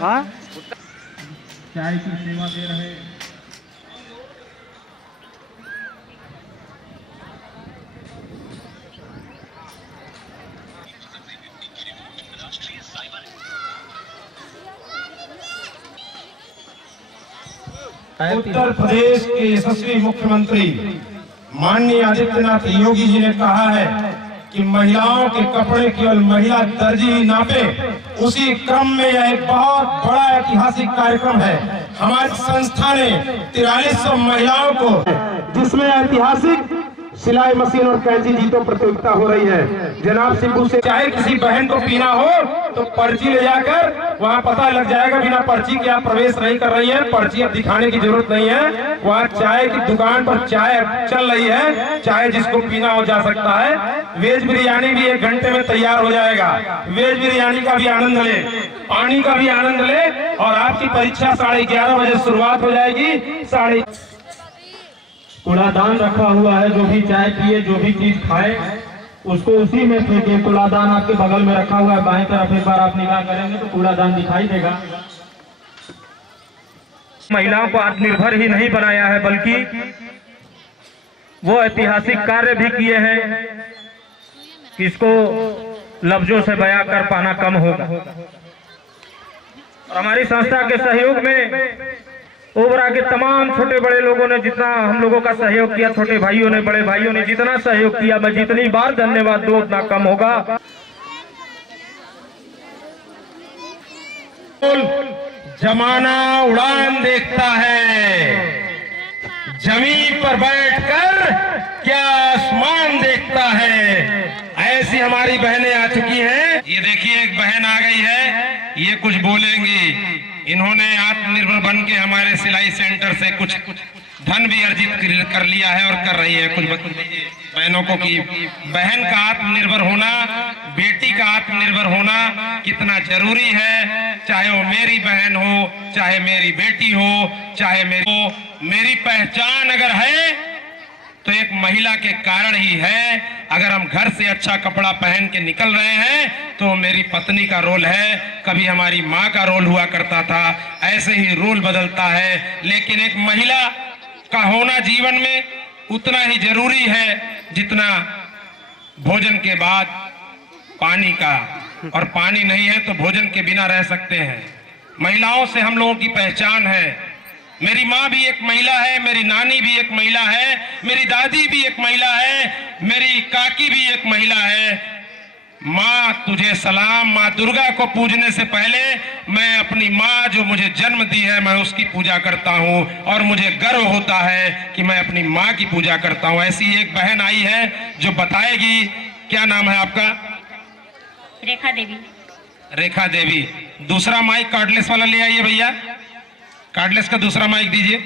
हाँ चाय की सेवा दे रहे उत्तर प्रदेश के यशस्वी मुख्यमंत्री माननीय आदित्यनाथ योगी जी ने कहा है कि महिलाओं के कपड़े केवल महिला दर्जी ही नापे। उसी क्रम में यह एक बहुत बड़ा ऐतिहासिक कार्यक्रम है। हमारी संस्था ने 4300 महिलाओं को, जिसमें ऐतिहासिक सिलाई मशीन और कैंची जीतो प्रतियोगिता हो रही है। जनाब सिब्बू से चाहे किसी बहन को पीना हो तो पर्ची ले जाकर वहाँ पता लग जाएगा, बिना पर्ची के आप प्रवेश नहीं कर रही है। पर्ची अब दिखाने की जरूरत नहीं है। वहाँ चाय की दुकान पर चाय चल रही है, चाय जिसको पीना हो जा सकता है। वेज बिरयानी भी 1 घंटे में तैयार हो जाएगा। वेज बिरयानी का भी आनंद ले, पानी का भी आनंद ले। और आपकी परीक्षा 11:30 बजे शुरुआत हो जाएगी। कूड़ादान रखा हुआ है, जो भी चाय पिए, जो भी चीज खाए उसको उसी में फेंके। कूड़ादान आपके बगल में रखा हुआ है, बाएं तरफ एक बार आप निगाह करेंगे तो कूड़ादान दिखाई देगा। महिलाओं को आत्मनिर्भर ही नहीं बनाया है, बल्कि वो ऐतिहासिक कार्य भी किए हैं कि इसको लफ्जों से बयां कर पाना कम होगा। और हमारी संस्था के सहयोग में ओबरा के तमाम छोटे बड़े लोगों ने जितना हम लोगों का सहयोग किया, छोटे भाइयों ने, बड़े भाइयों ने जितना सहयोग किया, मैं जितनी बार धन्यवाद दूं उतना कम होगा। जमाना उड़ान देखता है, जमीन पर बैठकर क्या आसमान देखता है। ऐसी हमारी बहनें आ चुकी हैं। ये देखिए एक बहन आ गई है, ये कुछ बोलेंगी। इन्होंने आत्मनिर्भर बन के हमारे सिलाई सेंटर से कुछ धन भी अर्जित कर लिया है और कर रही है। कुछ बहनों को कि बहन का आत्मनिर्भर होना, बेटी का आत्मनिर्भर होना कितना जरूरी है। चाहे वो मेरी बहन हो, चाहे मेरी बेटी हो, चाहे मेरी पहचान अगर है तो एक महिला के कारण ही है। अगर हम घर से अच्छा कपड़ा पहन के निकल रहे हैं तो मेरी पत्नी का रोल है, कभी हमारी माँ का रोल हुआ करता था। ऐसे ही रोल बदलता है, लेकिन एक महिला का होना जीवन में उतना ही जरूरी है जितना भोजन के बाद पानी का। और पानी नहीं है तो भोजन के बिना रह सकते हैं। महिलाओं से हम लोगों की पहचान है। मेरी माँ भी एक महिला है, मेरी नानी भी एक महिला है, मेरी दादी भी एक महिला है, मेरी काकी भी एक महिला है। माँ तुझे सलाम। माँ दुर्गा को पूजने से पहले मैं अपनी माँ जो मुझे जन्म दी है मैं उसकी पूजा करता हूँ और मुझे गर्व होता है कि मैं अपनी माँ की पूजा करता हूँ। ऐसी एक बहन आई है जो बताएगी। क्या नाम है आपका? रेखा देवी। रेखा देवी। दूसरा माइक कार्डलेस वाला ले आइए भैया, कार्डलेस का दूसरा माइक दीजिए।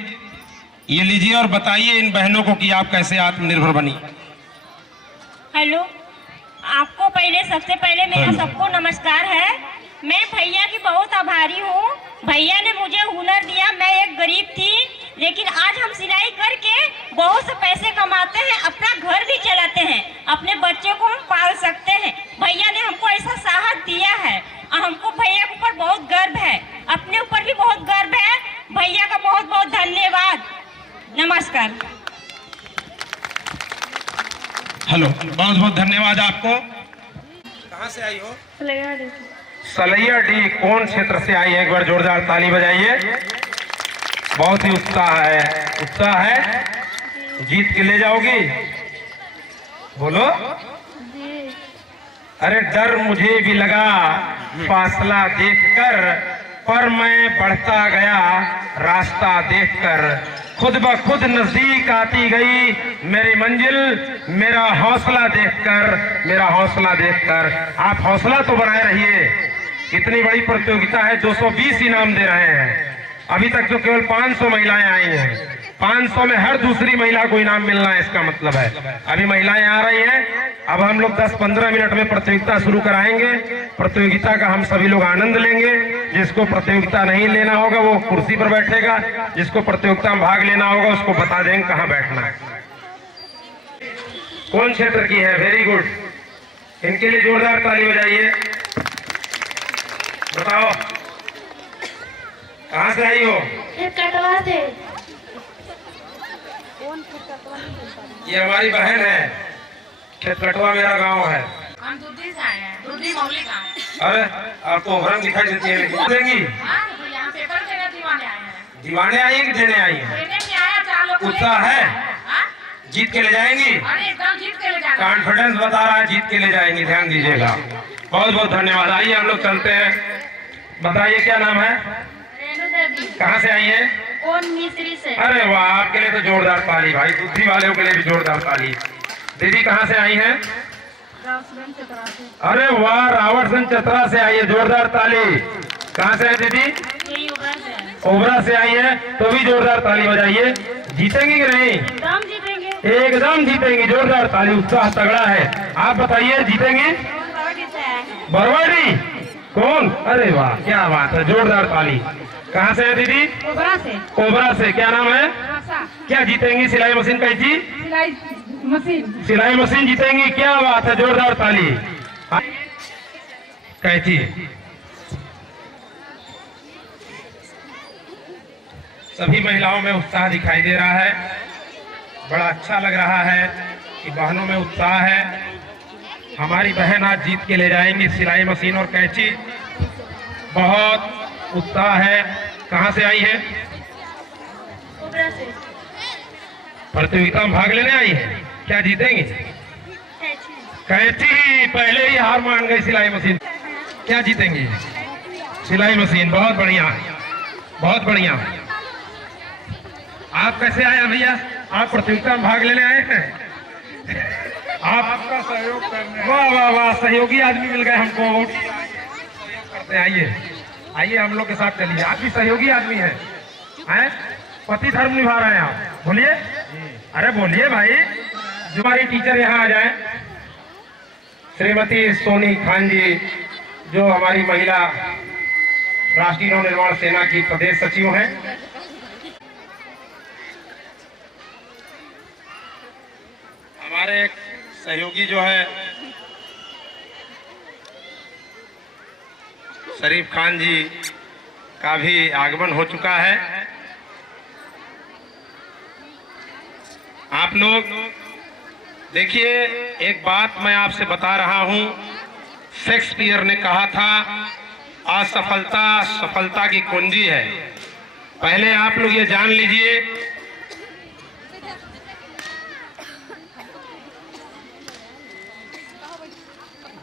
ये लीजिए और बताइए इन बहनों को कि आप कैसे आत्मनिर्भर बनी। हेलो, आपको सबसे पहले मेरा सबको नमस्कार है। मैं भैया की बहुत आभारी हूँ। भैया ने मुझे हुनर दिया। मैं एक गरीब थी, लेकिन आज हम सिलाई करके बहुत से पैसे कमाते हैं, अपना घर भी चलाते हैं, अपने बच्चे को हम पाल सकते हैं। भैया ने हमको ऐसा साहस दिया है और हमको भैया के ऊपर बहुत गर्व है, अपने ऊपर भी बहुत गर्व है। भैया का बहुत बहुत धन्यवाद। नमस्कार। हेलो, बहुत बहुत धन्यवाद आपको। कहाँ से आई हो? सलैयाडीह। कौन क्षेत्र से आई है? एक बार जोरदार ताली बजाइए। बहुत ही उत्साह है, उत्साह है। जीत के ले जाओगी? बोलो। अरे डर मुझे भी लगा फासला देखकर, पर मैं बढ़ता गया रास्ता देखकर। खुद ब खुद नजदीक आती गई मेरी मंजिल, मेरा हौसला देखकर, मेरा हौसला देखकर। आप हौसला तो बनाए रहिए। इतनी बड़ी प्रतियोगिता है, 220 इनाम दे रहे हैं। अभी तक तो केवल 500 महिलाएं आई हैं। 500 में हर दूसरी महिला को इनाम मिलना है, इसका मतलब है। अभी महिलाएं आ रही हैं। अब हम लोग 10-15 मिनट में प्रतियोगिता शुरू कराएंगे। प्रतियोगिता का हम सभी लोग आनंद लेंगे। जिसको प्रतियोगिता नहीं लेना होगा वो कुर्सी पर बैठेगा, जिसको प्रतियोगिता में भाग लेना होगा उसको बता देंगे कहाँ बैठना है। कौन क्षेत्र की है? Very good. इनके लिए जोरदार ताली बजाइए। बताओ। कहाँ से आई हो? कटवा से। ये हमारी बहन है। खेतकटवा मेरा गांव है। हम दूधी से आए हैं, दूधी मौली गाँव। अरे आपको भरम दिखाई देती है, लेकिन देंगी? हाँ, तो यहाँ पेपर देने दीवाने आए हैं। दीवाने आई हैं कि देने आई हैं? देने में आया, 4 लोग उत्साह है? हाँ? जीत के ले जाएंगी? अरे एकदम जीत के ले जाएंगे। कॉन्फिडेंस बता रहा है जीत के ले जाएंगी, ध्यान दीजिएगा। बहुत बहुत धन्यवाद। आइए हम लोग चलते हैं। बताइए क्या नाम है? रेणु देवी। कहाँ से आई हैं? कौन मिस्त्री से? अरे वाह, आपके लिए तो जोरदार ताली भाई, बुद्धि वालों के लिए भी जोरदार ताली। दीदी कहाँ से आई हैं? अरे वाह, रावटगंज चतरा से आई है, जोरदार ताली। कहाँ से है दीदी? यही उबरा से। ओबरा से आई है, तो भी जोरदार ताली बजाइए। जीतेंगी कि नहीं? एकदम जीतेंगे। एकदम जीतेंगी, जोरदार ताली। उत्साह तगड़ा है। आप बताइए, जीतेंगी? बरवाड़ी? कौन? अरे वाह, क्या बात है, जोरदार ताली। कहाँ से है दीदी? उबरा से। ओबरा से। क्या नाम है? क्या जीतेंगी? सिलाई मशीन कैची? सिलाई मशीन जीतेंगी, क्या बात है, जोरदार ताली। कैची सभी महिलाओं में उत्साह दिखाई दे रहा है। बड़ा अच्छा लग रहा है कि बहनों में उत्साह है। हमारी बहन आज जीत के ले जाएंगी सिलाई मशीन और कैची। बहुत उत्साह है। कहाँ से आई है? उबरा से। प्रतियोगिता में भाग लेने आई है। क्या जीतेंगी? कैची। पहले ही हार मान गई सिलाई मशीन। क्या जीतेंगी? सिलाई मशीन। बहुत बढ़िया, बहुत बढ़िया। आप कैसे आए भैया? आप प्रतियोगिता में भाग लेने आए हैं? आपका सहयोग करने। वाह वाह वाह, सहयोगी आदमी मिल गए हमको। सहयोग करते हैं। आइए आइए, हम लोग के साथ चलिए। आप भी सहयोगी आदमी हैं? पति धर्म निभा रहे हैं आप। बोलिए, अरे बोलिए भाई। जो हमारी टीचर यहाँ आ जाए, श्रीमती सोनी खान जी, जो हमारी महिला राष्ट्रीय नव निर्माण सेना की प्रदेश सचिव हैं। हमारे एक सहयोगी जो है शरीफ खान जी का भी आगमन हो चुका है। आप लोग देखिए, एक बात मैं आपसे बता रहा हूं। शेक्सपियर ने कहा था, असफलता सफलता की कुंजी है। पहले आप लोग ये जान लीजिए,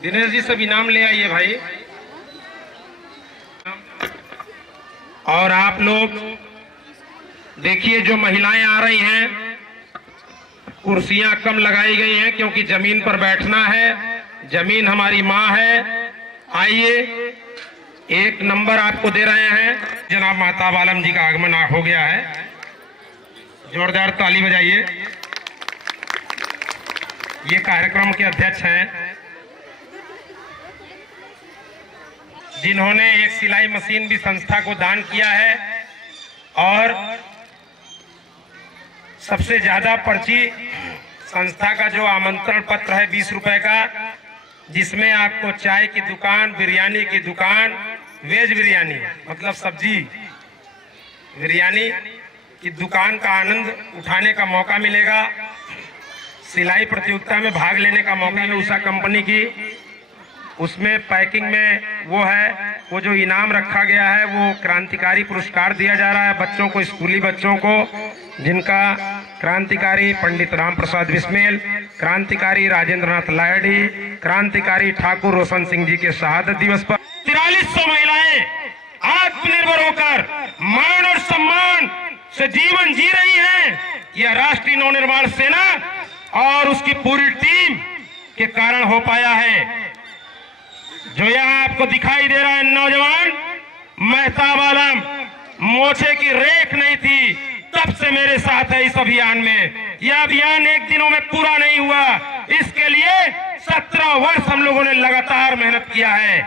दिनेश जी सब इनाम ले आइए भाई। और आप लोग देखिए, जो महिलाएं आ रही हैं, कुर्सियां कम लगाई गई हैं क्योंकि जमीन पर बैठना है। जमीन हमारी माँ है। आइए, एक नंबर आपको दे रहे हैं। जनाब महताब आलम जी का आगमन हो गया है। जोरदार ताली बजाइए। ये कार्यक्रम के अध्यक्ष हैं, जिन्होंने एक सिलाई मशीन भी संस्था को दान किया है। और सबसे ज्यादा पर्ची संस्था का जो आमंत्रण पत्र है 20 रुपए का, जिसमें आपको चाय की दुकान, बिरयानी की दुकान, वेज बिरयानी मतलब सब्जी बिरयानी की दुकान का आनंद उठाने का मौका मिलेगा। सिलाई प्रतियोगिता में भाग लेने का मौका है उषा कंपनी की। उसमें पैकिंग में वो जो इनाम रखा गया है, वो क्रांतिकारी पुरस्कार दिया जा रहा है बच्चों को, स्कूली बच्चों को, जिनका क्रांतिकारी पंडित राम प्रसाद बिस्मिल, क्रांतिकारी राजेंद्र नाथ लाहिड़ी, क्रांतिकारी ठाकुर रोशन सिंह जी के शहादत दिवस पर 4300 महिलाएं आत्मनिर्भर होकर मान और सम्मान से जीवन जी रही हैं। यह राष्ट्रीय नवनिर्माण सेना और उसकी पूरी टीम के कारण हो पाया है। जो यहाँ आपको दिखाई दे रहा है नौजवान, महताब आलम, मोछे की रेख नहीं थी तब से मेरे साथ है इस अभियान में। यह अभियान एक दिनों में पूरा नहीं हुआ, इसके लिए 17 वर्ष हम लोगों ने लगातार मेहनत किया है।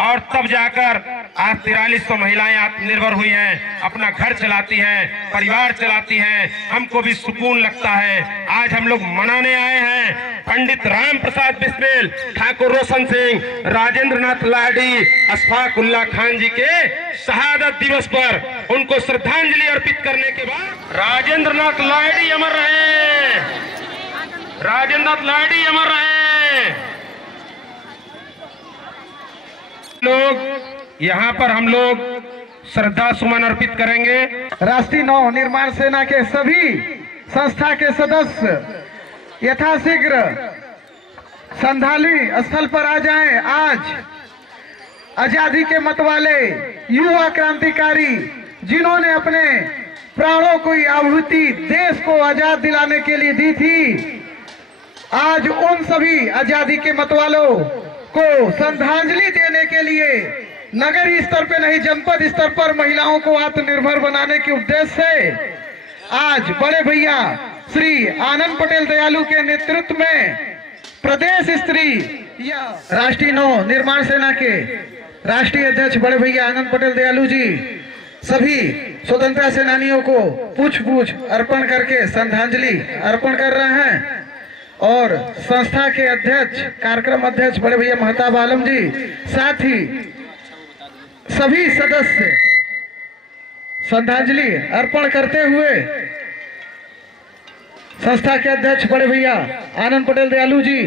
और तब जाकर आज 4300 महिलाएं आत्मनिर्भर हुई हैं, अपना घर चलाती हैं, परिवार चलाती हैं। हमको भी सुकून लगता है। आज हम लोग मनाने आए हैं पंडित राम प्रसाद बिस्मिल, ठाकुर रोशन सिंह, राजेंद्र नाथ लाहिड़ी, अशफाक उल्लाह खान जी के शहादत दिवस पर उनको श्रद्धांजलि अर्पित करने के बाद राजेंद्र नाथ लाहिड़ी अमर रहे, राजेंद्र नाथ लाहिड़ी अमर रहे। लोग यहाँ पर हम लोग श्रद्धा सुमन अर्पित करेंगे। राष्ट्रीय नव निर्माण सेना के सभी संस्था के सदस्य यथाशीघ्र संधाली स्थल पर आ जाएं। आज आजादी के मतवाले युवा क्रांतिकारी जिन्होंने अपने प्राणों की आहुति देश को आजाद दिलाने के लिए दी थी, आज उन सभी आजादी के मतवालों को श्रद्धांजलि देने के लिए नगरीय स्तर पे नहीं जनपद स्तर पर महिलाओं को आत्मनिर्भर बनाने के उद्देश्य से आज बड़े भैया श्री आनंद पटेल दयालु के नेतृत्व में प्रदेश स्तरीय या राष्ट्रीय नव निर्माण सेना के राष्ट्रीय अध्यक्ष बड़े भैया आनंद पटेल दयालु जी सभी स्वतंत्रता सेनानियों को पुष्प अर्पण करके श्रद्धांजलि अर्पण कर रहे हैं। और संस्था के अध्यक्ष कार्यक्रम अध्यक्ष बड़े भैया महताब आलम जी, साथ ही सभी सदस्य श्रद्धांजलि अर्पण करते हुए संस्था के अध्यक्ष बड़े भैया आनंद पटेल दयालु जी,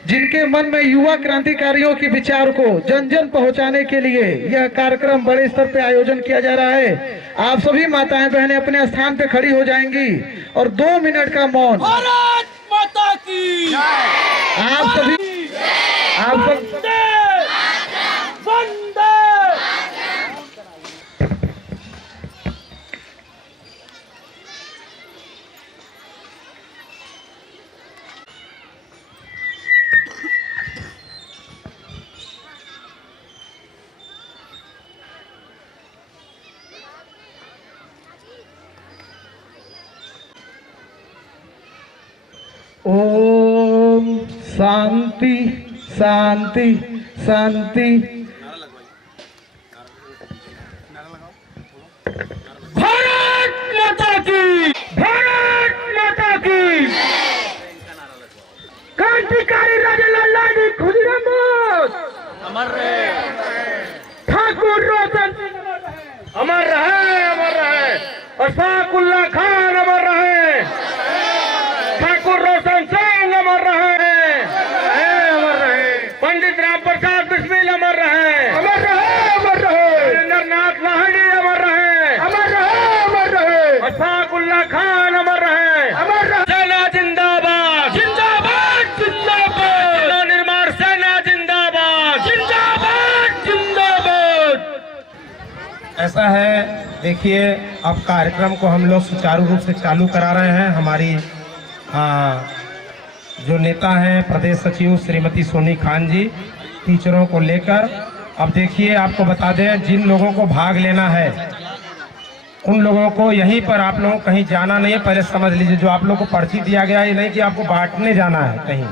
जिनके मन में युवा क्रांतिकारियों के विचार को जन जन पहुंचाने के लिए यह कार्यक्रम बड़े स्तर पे आयोजन किया जा रहा है। आप सभी माताएं बहनें अपने स्थान पे खड़ी हो जाएंगी और 2 मिनट का मौन। भारत माता की आप सभी वंदे ओम शांति शांति शांति। भारत माता की, भारत माता की। क्रांतिकारी राजा लाला खुदीराम बोस अमर रहे, ठाकुर रोशन अमर रहे, अमर रहे, अशफाक उल्लाह खान अमर रहे, ठाकुर रोशन सिंह अमर रहे, अमर रहे, पंडित राम प्रसाद बिस्मिल अमर रहे, अमर रहे, अमर रहे, राजेंद्र नाथ लाहिड़ी अमर रहे, अमर रहे, अमर रहे, अशफाक उल्लाह खान अमर रहे, अमर रहे। सेना जिंदाबाद, जिंदाबाद, जिंदाबाद, नव निर्माण सेना जिंदाबाद, जिंदाबाद, जिंदाबाद। ऐसा है, देखिए अब कार्यक्रम को हम लोग सुचारू रूप से चालू करा रहे हैं। हमारी जो नेता हैं प्रदेश सचिव श्रीमती सोनी खान जी, टीचरों को लेकर। अब देखिए आपको बता दें, जिन लोगों को भाग लेना है उन लोगों को यहीं पर, आप लोगों को कहीं जाना नहीं है। पहले समझ लीजिए, जो आप लोग को पर्ची दिया गया है ये नहीं कि आपको बांटने जाना है कहीं।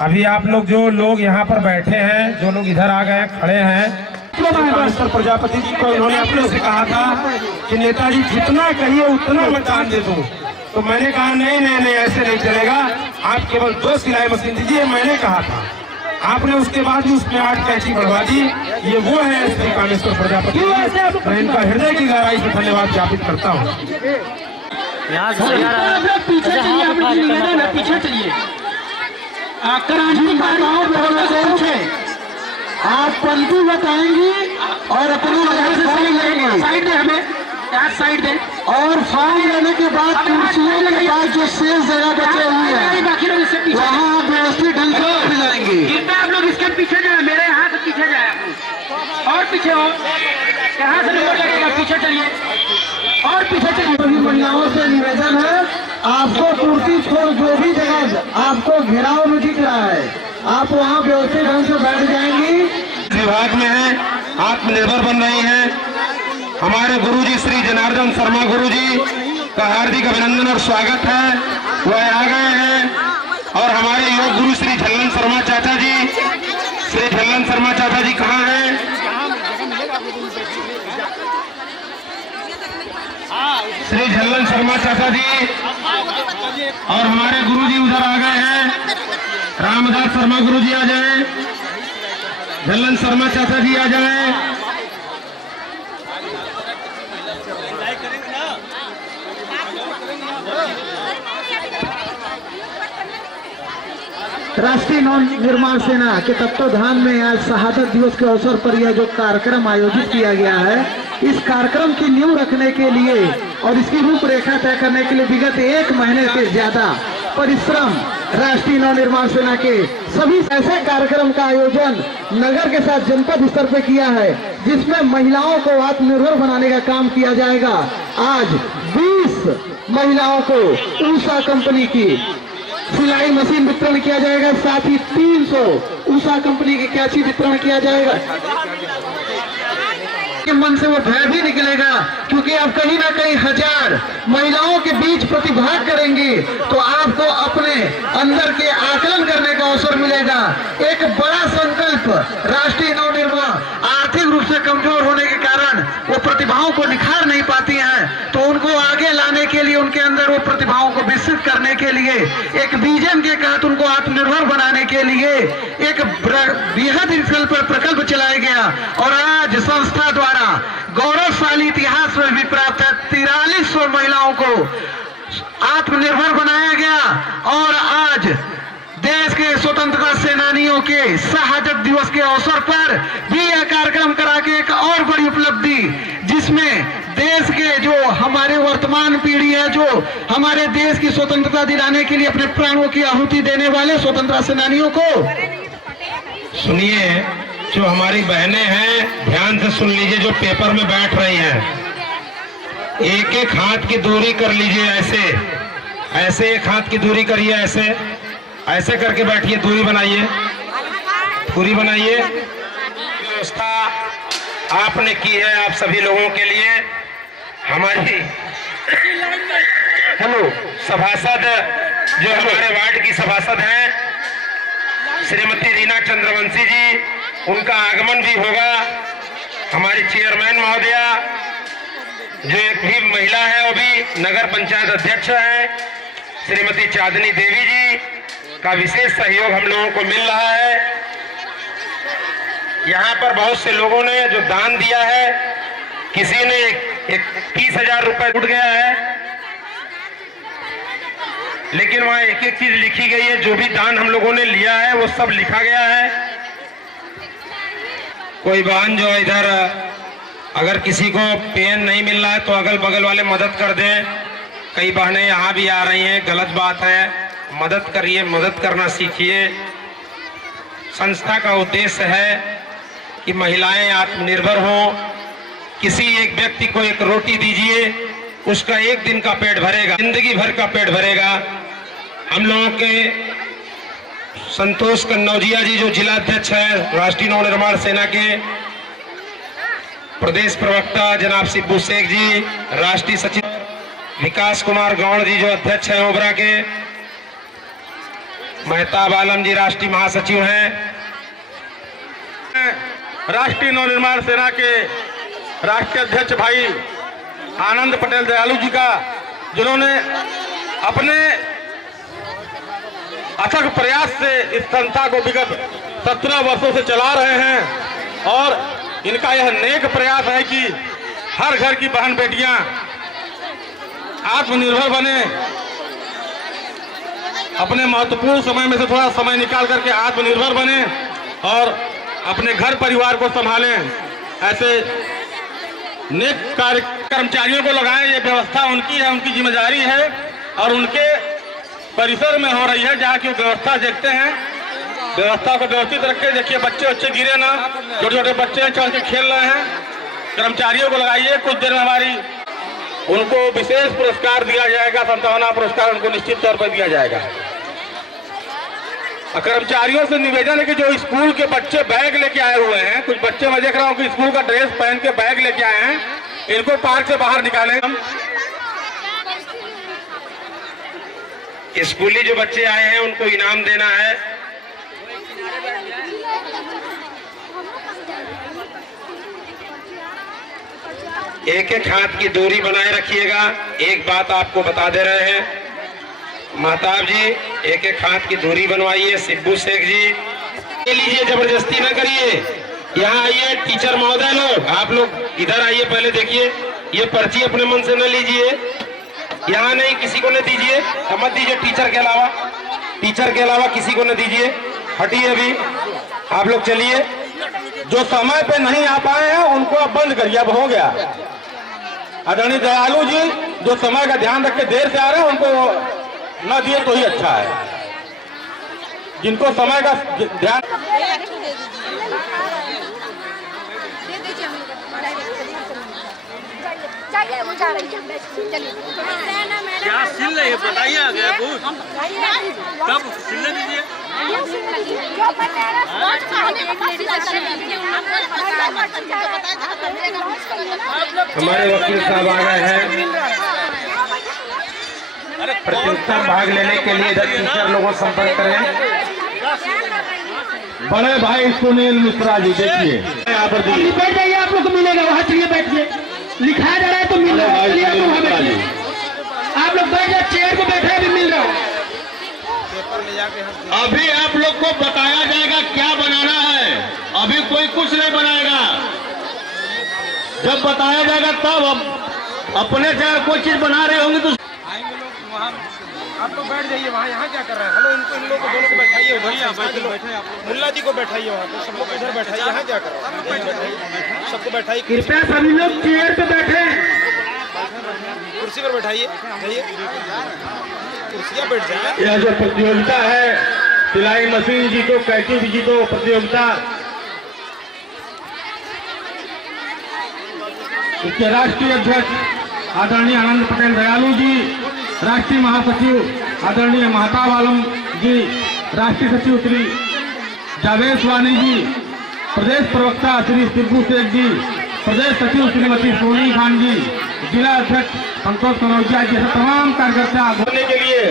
अभी आप लोग जो लोग यहाँ पर बैठे हैं, जो लोग इधर आ गए खड़े हैं, मिस्टर प्रजापति जी को इन्होंने अपने से कहा था कि नेताजी जितना कहिए उतना मतदान दे दो, तो मैंने कहा नहीं नहीं नहीं, ऐसे नहीं चलेगा, आप केवल 2 सिलाई मशीन दीजिए, मैंने कहा था। आपने उसके बाद भी उसमें 8 कैंची बढ़वा दी। ये वो है श्री कामेश्वर प्रजापति, मैं इनका हृदय की गहराई से धन्यवाद ज्ञापित करता हूँ। पीछे चलिए, पीछे चलिए। आप पंक्ति बताएंगी और अपनी साइड में हमें साइड दे, और फॉर्म लेने के बाद कुर्सियों के पास जो शेष जगह बचे हुए हैं वहाँ आप व्यवस्थित ढंग से बैठ जाएंगे। आप लोग इसके पीछे जाए, मेरे यहाँ से पीछे जाए, और पीछे हो, यहाँ से नंबर लगेगा, पीछे चलिए और पीछे चलिए। सभी महिलाओं से निवेदन है, आपको कुर्सी छोड़ जो भी जगह आपको घेराव में दिख रहा है आप वहाँ व्यवस्थित ढंग से बैठ जाएंगी। विभाग में है, आत्मनिर्भर बन रही हैं। हमारे गुरुजी श्री जनार्दन शर्मा गुरुजी का हार्दिक अभिनंदन और स्वागत है, वह आ गए हैं। और हमारे योग गुरु श्री झल्लन शर्मा चाचा जी, श्री झल्लन झल्लन शर्मा चाचा जी कहाँ हैं? श्री झल्लन शर्मा चाचा जी और हमारे गुरुजी उधर आ गए हैं। रामदास शर्मा गुरुजी आ जाएं, झल्लन शर्मा चाचा जी आ जाएं। राष्ट्रीय नव निर्माण सेना के तत्वाधान में आज शहादत दिवस के अवसर पर यह जो कार्यक्रम आयोजित किया गया है, इस कार्यक्रम की नींव रखने के लिए और इसकी रूपरेखा तय करने के लिए विगत 1 महीने से ज्यादा परिश्रम राष्ट्रीय नव निर्माण सेना के सभी ऐसे कार्यक्रम का आयोजन नगर के साथ जनपद स्तर पर किया है, जिसमें महिलाओं को आत्मनिर्भर बनाने का काम किया जाएगा। आज 20 महिलाओं को ऊषा कंपनी की सिलाई मशीन वितरण किया जाएगा, साथ ही 300 ऊषा कंपनी की कैंची वितरण किया जाएगा। के मन से वो भय भी निकलेगा, क्योंकि आप कहीं ना कहीं 1000 महिलाओं के बीच प्रतिभाग करेंगे तो आपको अपने अंदर के आकलन करने का अवसर मिलेगा। एक बड़ा संकल्प राष्ट्रीय नव निर्माण आर्थिक रूप से कमजोर होने के कारण वो प्रतिभाओं को निखार नहीं पाती हैं, तो उनको आगे लाने के लिए, उनके अंदर वो प्रतिभाओं को विकसित करने के लिए, एक विजन के तहत उनको आत्मनिर्भर बनाने के लिए एक बेहद प्रकल्प चलाया गया। और आज संस्था द्वारा गौरवशाली इतिहास में भी प्राप्त है 4300 महिलाओं को आत्मनिर्भर बनाया गया। और आज देश के स्वतंत्रता सेनानियों के शहादत दिवस के अवसर पर भी यह कार्यक्रम करा के एक और बड़ी उपलब्धि, जिसमें देश के जो हमारे वर्तमान पीढ़ी है, जो हमारे देश की स्वतंत्रता दिलाने के लिए अपने प्राणों की आहुति देने वाले स्वतंत्रता सेनानियों को सुनिए। जो हमारी बहनें हैं ध्यान से सुन लीजिए, जो पेपर में बैठ रही हैं, एक हाथ की दूरी कर लीजिए, ऐसे एक हाथ की दूरी करिए, ऐसे करके बैठिए, दूरी बनाइए, पूरी बनाइए। व्यवस्था आपने की है आप सभी लोगों के लिए। हमारी सभासद जो हमारे वार्ड की सभासद हैं श्रीमती रीना चंद्रवंशी जी, उनका आगमन भी होगा। हमारी चेयरमैन महोदया जो एक भी महिला है, वो भी नगर पंचायत अध्यक्ष है, श्रीमती चांदनी देवी जी का विशेष सहयोग हम लोगों को मिल रहा है। यहाँ पर बहुत से लोगों ने जो दान दिया है, किसी ने 30,000 रुपए उठ गया है, लेकिन वहाँ एक चीज लिखी गई है, जो भी दान हम लोगों ने लिया है वो सब लिखा गया है। कोई बहन जो इधर अगर किसी को पेन नहीं मिल रहा है तो अगल बगल वाले मदद कर दें। कई बहनें यहाँ भी आ रही हैं, गलत बात है, मदद करिए, मदद करना सीखिए। संस्था का उद्देश्य है कि महिलाएं आत्मनिर्भर हों। किसी एक व्यक्ति को एक रोटी दीजिए, उसका एक दिन का पेट भरेगा, जिंदगी भर का पेट भरेगा। हम लोगों के संतोष कन्नौजिया जी जो जिला अध्यक्ष है राष्ट्रीय नव निर्माण सेना के, प्रदेश प्रवक्ता जनाब शिबू शेख जी, राष्ट्रीय सचिव विकास कुमार गौड़ जी जो अध्यक्ष हैं ओबरा के, मेहताब आलम जी राष्ट्रीय महासचिव हैं, राष्ट्रीय नव निर्माण सेना के राष्ट्रीय अध्यक्ष भाई आनंद पटेल दयालु जी का, जिन्होंने अपने अथक प्रयास से इस संस्था को विगत 17 वर्षों से चला रहे हैं। और इनका यह नेक प्रयास है कि हर घर की बहन बेटियां आत्मनिर्भर बने, अपने महत्वपूर्ण समय में से थोड़ा समय निकाल करके आत्मनिर्भर बने और अपने घर परिवार को संभालें। ऐसे नेक कर्मचारियों को लगाएं, ये व्यवस्था उनकी है, उनकी जिम्मेदारी है और उनके परिसर में हो रही है, जहाँ की व्यवस्था देखते हैं। व्यवस्था को व्यवस्थित रखे, देखिए बच्चे गिरे ना, छोटे छोटे बच्चे चढ़ के खेल रहे हैं। कर्मचारियों को लगाइए, कुछ देर में हमारी उनको विशेष पुरस्कार दिया जाएगा, सांत्वना पुरस्कार उनको निश्चित तौर पर दिया जाएगा। कर्मचारियों से निवेदन है कि जो स्कूल के बच्चे बैग लेके आए हुए हैं, कुछ बच्चे मैं देख रहा हूँ कि स्कूल का ड्रेस पहन के बैग लेके आए हैं, इनको पार्क से बाहर निकालें। स्कूली जो बच्चे आए हैं उनको इनाम देना है। एक एक हाथ की दूरी बनाए रखिएगा। एक बात आपको बता दे रहे हैं महताब जी, एक एक हाथ की दूरी बनवाइए। सिब्बू शेख जी ले लीजिए, जबरदस्ती ना करिए। यहाँ आइए टीचर महोदय लोग, आप लोग इधर आइए, पहले देखिए। ये पर्ची अपने मन से न लीजिए, यहाँ नहीं, किसी को न दीजिए, मत दीजिए। टीचर के अलावा किसी को न दीजिए। हटिए अभी आप लोग, चलिए। जो समय पे नहीं आ पाए हैं उनको अब बंद करिए, अब हो गया। आदरणीय दयालु जी जो समय का ध्यान रख के देर से आ रहे हैं उनको न दिए तो ही अच्छा है। जिनको समय का ध्यान क्या सिल रही है बताइए आगे कब सिलने दीजिए। हमारे वकील साहब आ गए हैं प्रतियोगिता भाग लेने के लिए। इधर टीचर लोगों से संपर्क करें। बड़े भाई सुनील मिश्रा जी देखिए, यहाँ पर बैठ जाइए, आप लोग को मिलेगा वहाँ, चलिए बैठिए। लिखाया जा रहा है तो मिल रहा है, चलिए आप लोग बैठ जाए, चेयर पे बैठे भी मिल रहा है। अभी आप लोग को बताया जाएगा क्या बनाना है, अभी कोई कुछ नहीं बनाएगा। जब बताया जाएगा तब अपने से कोई चीज बना रहे होंगे तो आएंगे लोग वहाँ। आप लोग बैठ जाइए वहाँ, यहाँ क्या कर रहे हैं? हेलो, इनको इन लोगों को दोनों को बैठाइए, बैठे आप लोग। मुल्ला जी को बैठाइए वहाँ पे, सब लोग इधर बैठाइए। यहाँ क्या कर रहे हैं? सबको बैठाइए, कृपया सभी लोग चेयर पे बैठे, कुर्सी पर बैठाइए, कुर्सियाँ बैठ जाए। यह जो प्रतियोगिता है सिलाई मशीन जीतो, कैंची भी जीतो प्रतियोगिता, इसके राष्ट्रीय अध्यक्ष आदरणीय आनंद पटेल दयालु जी, राष्ट्रीय महासचिव आदरणीय महताब आलम जी, राष्ट्रीय सचिव श्री जावेद वानी जी, प्रदेश प्रवक्ता श्री सिब्बू शेख जी, प्रदेश सचिव श्रीमती सोनी खान जी, जिला अध्यक्ष संतोष कनौजिया जैसे तमाम कार्यकर्ता होने के लिए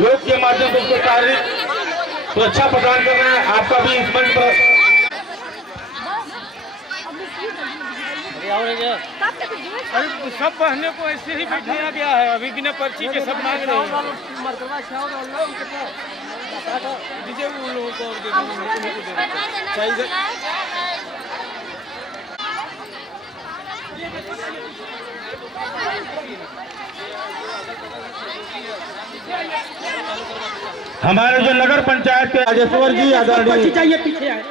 योग के माध्यम से उसको शारीरिक सुरक्षा प्रदान करना है। आपका भी इस मंच पर अरे सब बहने को ऐसे ही बैठाया गया है, अभी बिना पर्ची के सब मांग रहे हैं। उन लोगों को हमारे जो नगर पंचायत के राजेश्वर जी, आदरणीय चाहिए पीछे आए।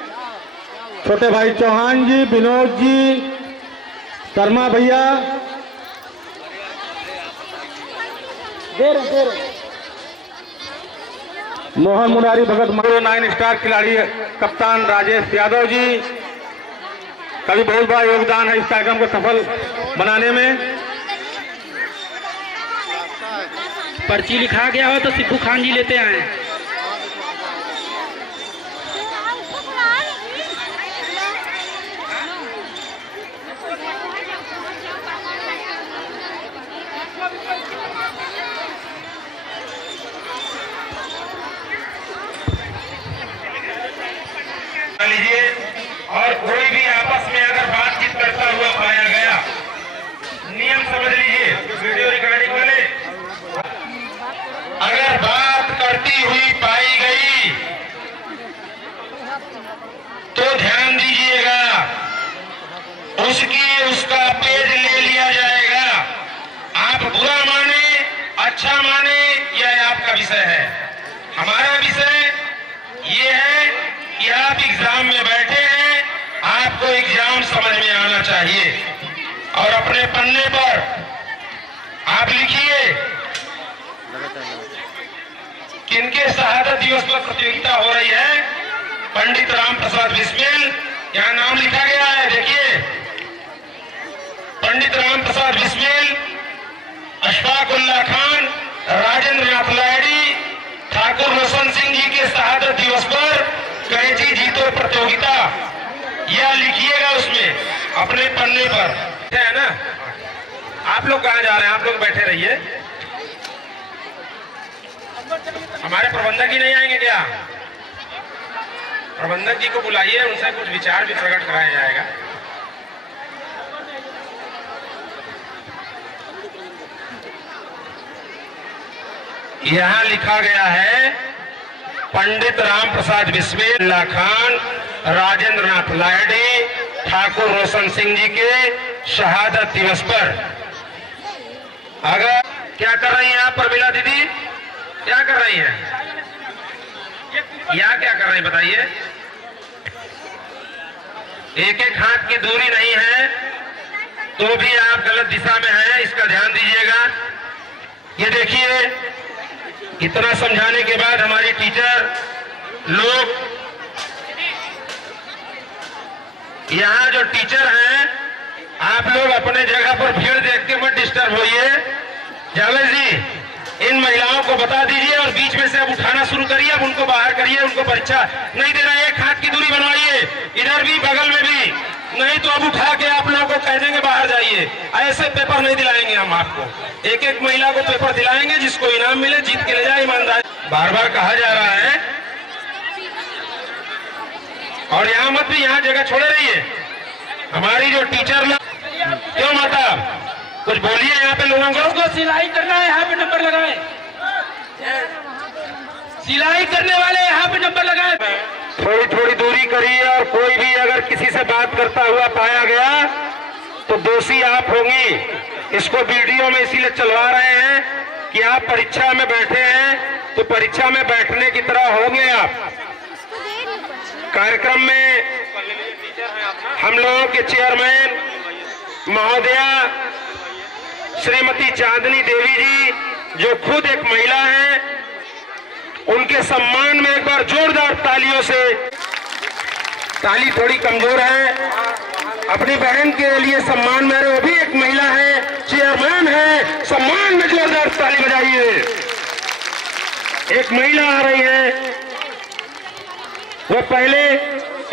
छोटे भाई चौहान जी, विनोद जी, शर्मा भैया, मोहन मुरारी भगत, 9 स्टार खिलाड़ी कप्तान राजेश यादव जी का भी बहुत बड़ा योगदान है इस कार्यक्रम को सफल बनाने में। पर्ची लिखा गया हो तो सिब्बू खान जी लेते आए। लीजिए, और कोई भी आपस में अगर बातचीत करता हुआ पाया गया, नियम समझ लीजिए वीडियो रिकॉर्डिंग वाले, अगर बात करती हुई पाई गई तो ध्यान दीजिएगा, उसका पेज ले लिया जाएगा। आप बुरा माने, अच्छा माने, यह आपका विषय है। हमारा विषय ये है कि आप एग्जाम में बैठे हैं, आपको एग्जाम समझ में आना चाहिए। और अपने पन्ने पर आप लिखिए किनके शहादत दिवस पर प्रतियोगिता हो रही है। पंडित राम प्रसाद बिस्मिल, यहाँ नाम लिखा गया है, देखिए। पंडित राम प्रसाद बिस्मिल, अशफाक उल्लाह खान, राजेंद्र नाथ लाहिड़ी, ठाकुर रोशन सिंह जी के शहादत दिवस पर कैंची जीतो प्रतियोगिता, यह लिखिएगा उसमें अपने पन्ने पर, है ना। आप लोग कहाँ जा रहे हैं? आप लोग बैठे रहिए। हमारे प्रबंधक ही नहीं आएंगे क्या? प्रबंधक जी को बुलाइए, उनसे कुछ विचार भी प्रकट कराया जाएगा। यहाँ लिखा गया है पंडित राम प्रसाद बिस्मिल खान, राजेंद्र नाथ लाहिड़ी, ठाकुर रोशन सिंह जी के शहादत दिवस पर। अगर क्या कर रही हैं आप प्रमिला दीदी, क्या कर रही हैं? यहाँ क्या कर रही हैं बताइए? एक एक हाथ की दूरी नहीं है तो भी आप गलत दिशा में हैं, इसका ध्यान दीजिएगा। ये देखिए, इतना समझाने के बाद हमारी टीचर लोग, यहाँ जो टीचर हैं, आप लोग अपने जगह पर भीड़ देख के मत डिस्टर्ब होइए। जावेद जी, इन महिलाओं को बता दीजिए और बीच में से अब उठाना शुरू करिए, अब उनको बाहर करिए, उनको परीक्षा नहीं देना। एक हाथ की दूरी बनवाइए, इधर भी बगल में भी, नहीं तो अब उठा के आप लोगों को कह देंगे बाहर जाइए। ऐसे पेपर नहीं दिलाएंगे हम आपको, एक एक महिला को पेपर दिलाएंगे, जिसको इनाम मिले जीत के ले जाए ईमानदार। बार बार कहा जा रहा है, और यहाँ मत भी, यहाँ जगह छोड़े रहिए। हमारी जो टीचर लोग, क्यों माता कुछ बोलिए यहाँ पे लोगों को। उसको सिलाई करना है, यहाँ पे नंबर लगाए। सिलाई करने वाले यहाँ पे नंबर लगाए। थोड़ी थोड़ी दूरी करिए, और कोई भी अगर किसी से बात करता हुआ पाया गया तो दोषी आप होंगी। इसको वीडियो में इसीलिए चलवा रहे हैं कि आप परीक्षा में बैठे हैं तो परीक्षा में बैठने की तरह होंगे आप। कार्यक्रम में हम लोगों के चेयरमैन महोदया श्रीमती चांदनी देवी जी, जो खुद एक महिला हैं, उनके सम्मान में एक बार जोरदार तालियों से, ताली थोड़ी कमजोर है, अपनी बहन के लिए सम्मान में, वो भी एक महिला है, चेयरमैन है, सम्मान में जोरदार ताली बजाइए। एक महिला आ रही है, वो पहले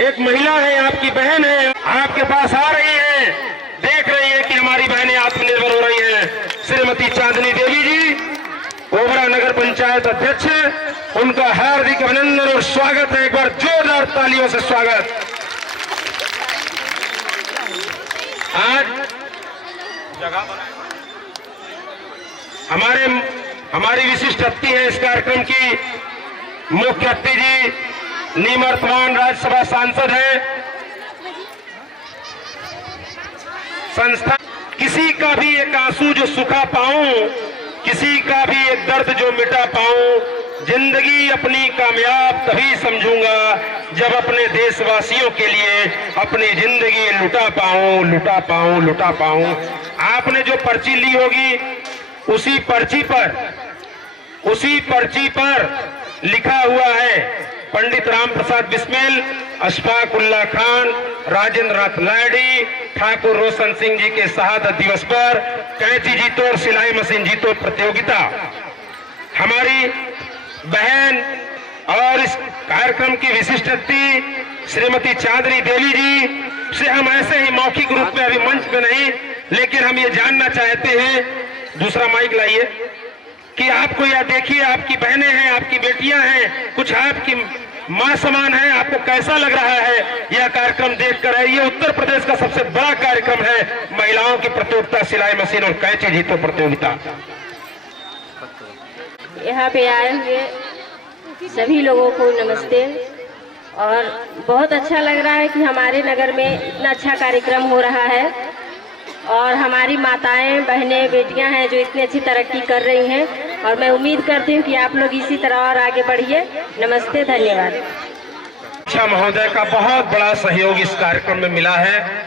एक महिला है, आपकी बहन है, आपके पास आ रही है, देख रही है कि हमारी बहनें आत्मनिर्भर हो रही हैं। श्रीमती चांदनी देवी जी, ओबरा नगर पंचायत अध्यक्ष, उनका हार्दिक अभिनंदन और स्वागत है। एक बार जोरदार तालियों से स्वागत। आज हमारी विशिष्ट अतिथि है इस कार्यक्रम की, मुख्य अतिथि जी निवर्तमान राज्यसभा सांसद है। संस्था किसी का भी एक आंसू जो सुखा पाऊं, किसी का भी एक दर्द जो मिटा पाऊं, जिंदगी अपनी कामयाब तभी समझूंगा जब अपने देशवासियों के लिए अपनी जिंदगी लुटा पाऊं, लुटा पाऊं, लुटा पाऊं। आपने जो पर्ची ली होगी, उसी पर्ची पर लिखा हुआ है पंडित राम प्रसाद बिस्मिल, अशफाक उल्लाह खान, राजेंद्र नाथ लाहिड़ी, ठाकुर रोशन सिंह जी के शहादत दिवस पर कैंची जीतो और सिलाई मशीन जीतो प्रतियोगिता। हमारी बहन और इस कार्यक्रम की विशिष्ट अतिथि श्रीमती चांदनी देवी जी से हम ऐसे ही मौखिक रूप में, अभी मंच पे नहीं, लेकिन हम ये जानना चाहते हैं, दूसरा माइक लाइए, कि आपको यह देखिए, आपकी बहनें हैं, आपकी बेटियां हैं, कुछ आपकी मां समान है, आपको कैसा लग रहा है यह कार्यक्रम देखकर? है ये उत्तर प्रदेश का सबसे बड़ा कार्यक्रम है, महिलाओं की प्रतियोगिता सिलाई मशीन और कैंची जीतो प्रतियोगिता। यहाँ पे आए हुए सभी लोगों को नमस्ते। और बहुत अच्छा लग रहा है कि हमारे नगर में इतना अच्छा कार्यक्रम हो रहा है, और हमारी माताएं, बहनें, बेटियां हैं जो इतनी अच्छी तरक्की कर रही हैं, और मैं उम्मीद करती हूं कि आप लोग इसी तरह और आगे बढ़िए। नमस्ते, धन्यवाद। अच्छा, महोदय का बहुत बड़ा सहयोग इस कार्यक्रम में मिला है।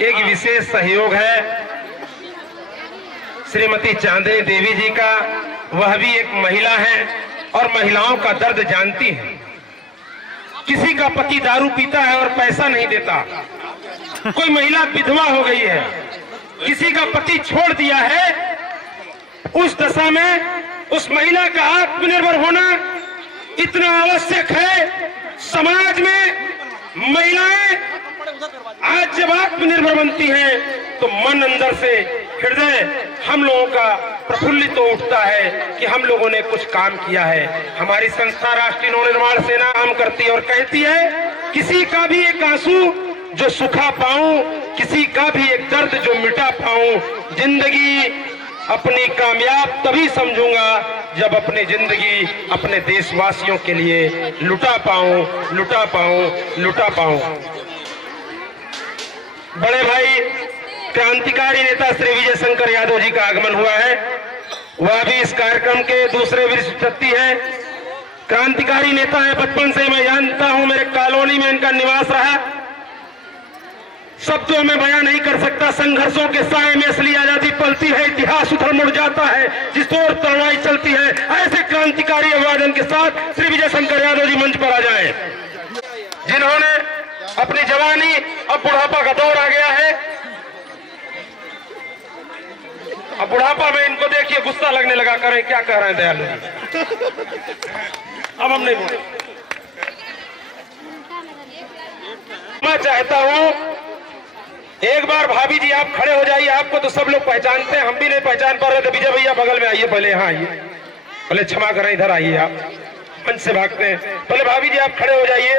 एक विशेष सहयोग है श्रीमती चांदनी देवी जी का, वह भी एक महिला है और महिलाओं का दर्द जानती है। किसी का पति दारू पीता है और पैसा नहीं देता, कोई महिला विधवा हो गई है, किसी का पति छोड़ दिया है, उस दशा में उस महिला का आत्मनिर्भर होना इतना आवश्यक है। समाज में महिलाएं आज जब आत्मनिर्भर बनती हैं तो मन अंदर से, हृदय हम लोगों का प्रफुल्लित हो उठता है कि हम लोगों ने कुछ काम किया है। हमारी संस्था राष्ट्रीय नवनिर्माण सेना काम करती है और कहती है, किसी का भी एक आंसू जो सुखा पाऊं, किसी का भी एक दर्द जो मिटा पाऊं, जिंदगी अपनी कामयाब तभी समझूंगा जब अपनी जिंदगी अपने देशवासियों के लिए लुटा पाऊं, लुटा पाऊं, लुटा पाऊं। बड़े भाई क्रांतिकारी नेता श्री विजय शंकर यादव जी का आगमन हुआ है। वह भी इस कार्यक्रम के दूसरे वरिष्ठ व्यक्ति है, क्रांतिकारी नेता है। बचपन से मैं जानता हूं, मेरे कॉलोनी में इनका निवास रहा। शब्दों में बयां नहीं कर सकता। संघर्षों के साए में असली आजादी पलती है, इतिहास उधर मुड़ जाता है जिस ओर तलवार चलती है। ऐसे क्रांतिकारी अभिवादन के साथ श्री विजय शंकर यादव जी मंच पर आ जाएं, जिन्होंने अपनी जवानी, अब बुढ़ापा का दौर आ गया है। अब बुढ़ापा में इनको देखिए गुस्सा लगने लगा, करें क्या कह रहे हैं दयालु जी। अब हम नहीं बोले। मैं चाहता हूं एक बार भाभी जी आप खड़े हो जाइए। आपको तो सब लोग पहचानते हैं, हम भी नहीं पहचान पा रहे थे। विजय भैया बगल में आइए पहले, यहाँ आइए, पहले क्षमा करें, इधर आइए, आप मंच से भागते हैं। पहले भाभी जी आप खड़े हो जाइए।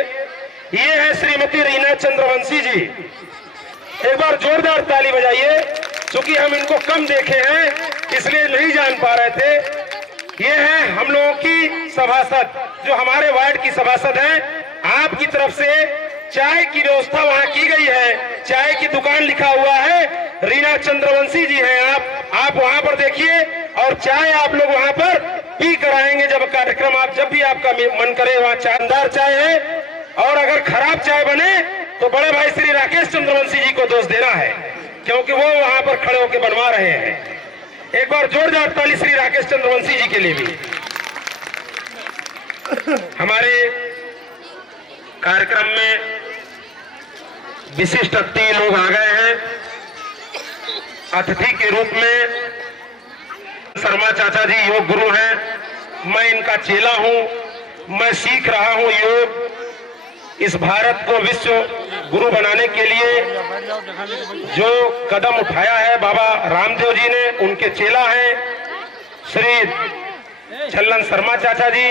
ये है श्रीमती रीना चंद्रवंशी जी। एक बार जोरदार ताली बजाइए। क्योंकि हम इनको कम देखे हैं इसलिए नहीं जान पा रहे थे। ये है हम लोगों की सभासद, जो हमारे वार्ड की सभासद हैं। आपकी तरफ से चाय की व्यवस्था वहां की गई है, चाय की दुकान लिखा हुआ है, रीना चंद्रवंशी जी हैं। आप वहां पर देखिए और चाय आप लोग वहां पर पी कर आएंगे। जब कार्यक्रम आप जब भी आपका मन करे, वहां शानदार चाय है। और अगर खराब चाय बने तो बड़े भाई श्री राकेश चंद्रवंशी जी को दोष देना है, क्योंकि वो वहां पर खड़े होकर बनवा रहे हैं। एक बार जोरदार ताली श्री राकेश चंद्रवंशी जी के लिए भी। हमारे कार्यक्रम में विशिष्ट अतिथि लोग आ गए हैं। अतिथि के रूप में शर्मा चाचा जी योग गुरु हैं। मैं इनका चेला हूं। मैं सीख रहा हूं योग। इस भारत को विश्व गुरु बनाने के लिए जो कदम उठाया है बाबा रामदेव जी ने, उनके चेला हैं श्री छल्लन शर्मा चाचा जी।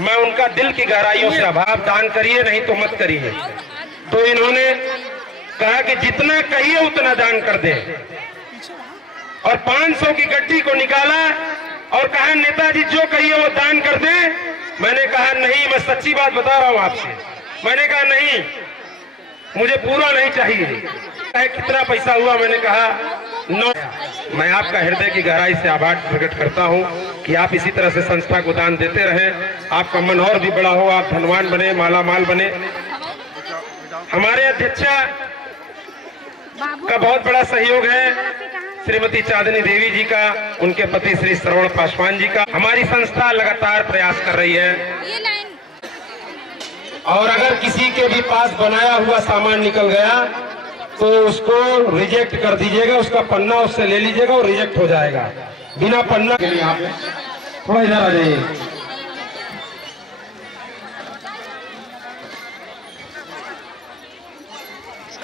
मैं उनका दिल की गहराइयों से आभार। दान करिए, नहीं तो मत करिए। तो इन्होंने कहा कि जितना कहिए उतना दान कर दे, और 500 की गड्डी को निकाला और कहा नेताजी जो कहिए वो दान कर दे। मैंने कहा नहीं, मैं सच्ची बात बता रहा हूं आपसे। मैंने कहा नहीं, मुझे पूरा नहीं चाहिए। कितना पैसा हुआ? मैंने कहा 9। मैं आपका हृदय की गहराई से आभार प्रकट करता हूं कि आप इसी तरह से संस्था को दान देते रहें। आपका मन और भी बड़ा हो, आप धनवान बने, माला माल बने। हमारे अध्यक्षा का बहुत बड़ा सहयोग है श्रीमती चांदनी देवी जी का, उनके पति श्री श्रवण पासवान जी का। हमारी संस्था लगातार प्रयास कर रही है। और अगर किसी के भी पास बनाया हुआ सामान निकल गया तो उसको रिजेक्ट कर दीजिएगा। उसका पन्ना उससे ले लीजिएगा और रिजेक्ट हो जाएगा। बिना पन्ना के लिए आप थोड़ा इधर आ जाइए।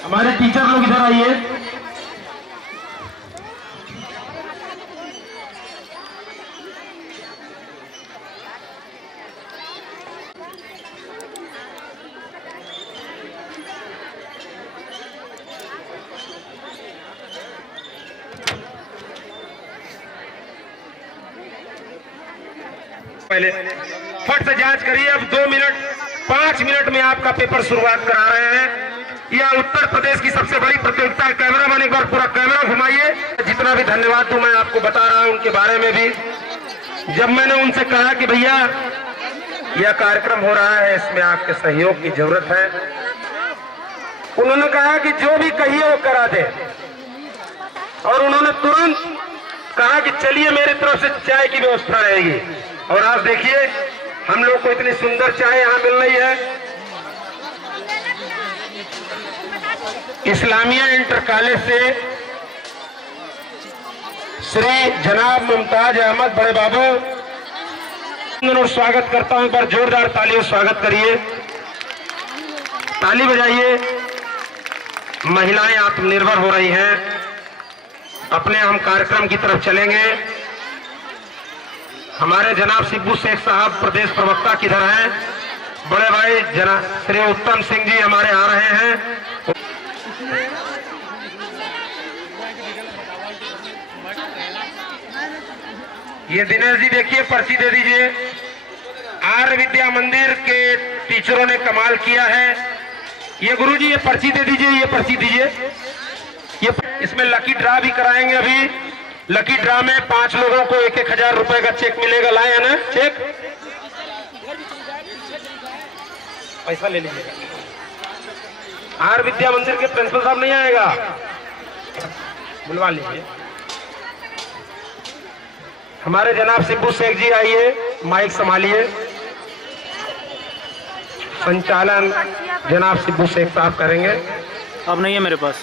हमारे टीचर लोग इधर आइए। पहले फट से जांच करिए। अब 2 मिनट 5 मिनट में आपका पेपर शुरुआत करा रहे हैं। यह उत्तर प्रदेश की सबसे बड़ी प्रतियोगिता है। कैमरामैन एक बार पूरा कैमरा घुमाइए। जितना भी धन्यवाद दूं मैं आपको बता रहा हूं उनके बारे में भी। जब मैंने उनसे कहा कि भैया यह कार्यक्रम हो रहा है, इसमें आपके सहयोग की जरूरत है, उन्होंने कहा कि जो भी कहिए वो करा दे। और उन्होंने तुरंत कहा कि चलिए मेरी तरफ से चाय की व्यवस्था रहेगी। और आप देखिए हम लोग को इतनी सुंदर चाय यहाँ मिल रही है। इस्लामिया इंटर कॉलेज से श्री जनाब मुमताज अहमद बड़े बाबू, और स्वागत करता हूं। एक बार जोरदार तालियों स्वागत करिए, ताली बजाइए। महिलाएं आत्मनिर्भर हो रही हैं। अपने हम कार्यक्रम की तरफ चलेंगे। हमारे जनाब सिब्बू शेख साहब प्रदेश प्रवक्ता किधर हैं? बड़े भाई जनाब श्री उत्तम सिंह जी हमारे आ रहे हैं। ये दिनेश जी देखिए, पर्ची दे दीजिए। आर्य विद्या मंदिर के टीचरों ने कमाल किया है। ये गुरुजी ये पर्ची दे दीजिए, ये पर्ची दीजिए। ये इसमें लकी ड्रा भी कराएंगे अभी। लकी ड्रा में 5 लोगों को 1,000 रुपए का चेक मिलेगा। लाए है ना चेक? पैसा ले लीजिएगा। आर्य विद्या मंदिर के प्रिंसिपल साहब नहीं आएगा, बुलवा लीजिए। हमारे जनाब सिब्बू शेख जी आइए, माइक संभालिए। संचालन जनाब सिब्बू शेख साहब करेंगे। अब नहीं है मेरे पास।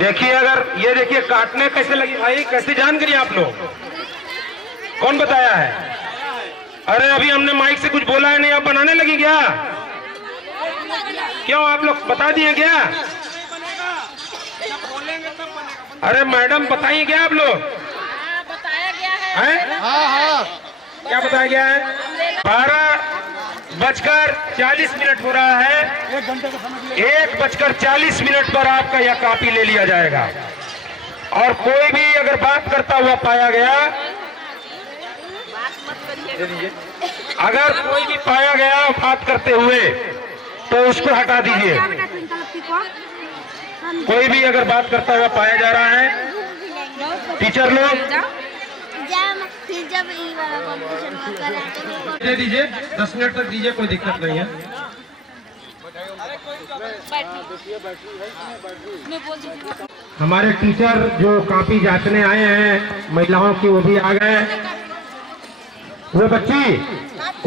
देखिए, अगर ये देखिए काटने कैसे लगी भाई, कैसे जान करिए आप लोग? कौन बताया है? अरे अभी हमने माइक से कुछ बोला है नहीं, आप बनाने लगी क्या? क्यों आप लोग बता दिए क्या? अरे मैडम बताइए क्या आप लोग? बताया गया है? हाँ। क्या बताया गया है? 12:40 हो रहा है। 1:40 पर आपका यह कॉपी ले लिया जाएगा। और कोई भी अगर बात करता हुआ पाया गया, अगर कोई भी पाया गया बात करते हुए, तो उसको हटा दीजिए। कोई भी अगर बात करता हुआ पाया जा रहा है, टीचर लोग दे दीजिए, 10 मिनट तक दीजिए, कोई दिक्कत नहीं है। हमारे टीचर जो कॉपी जांचने आए हैं महिलाओं की, वो भी आ गए। वो बच्ची,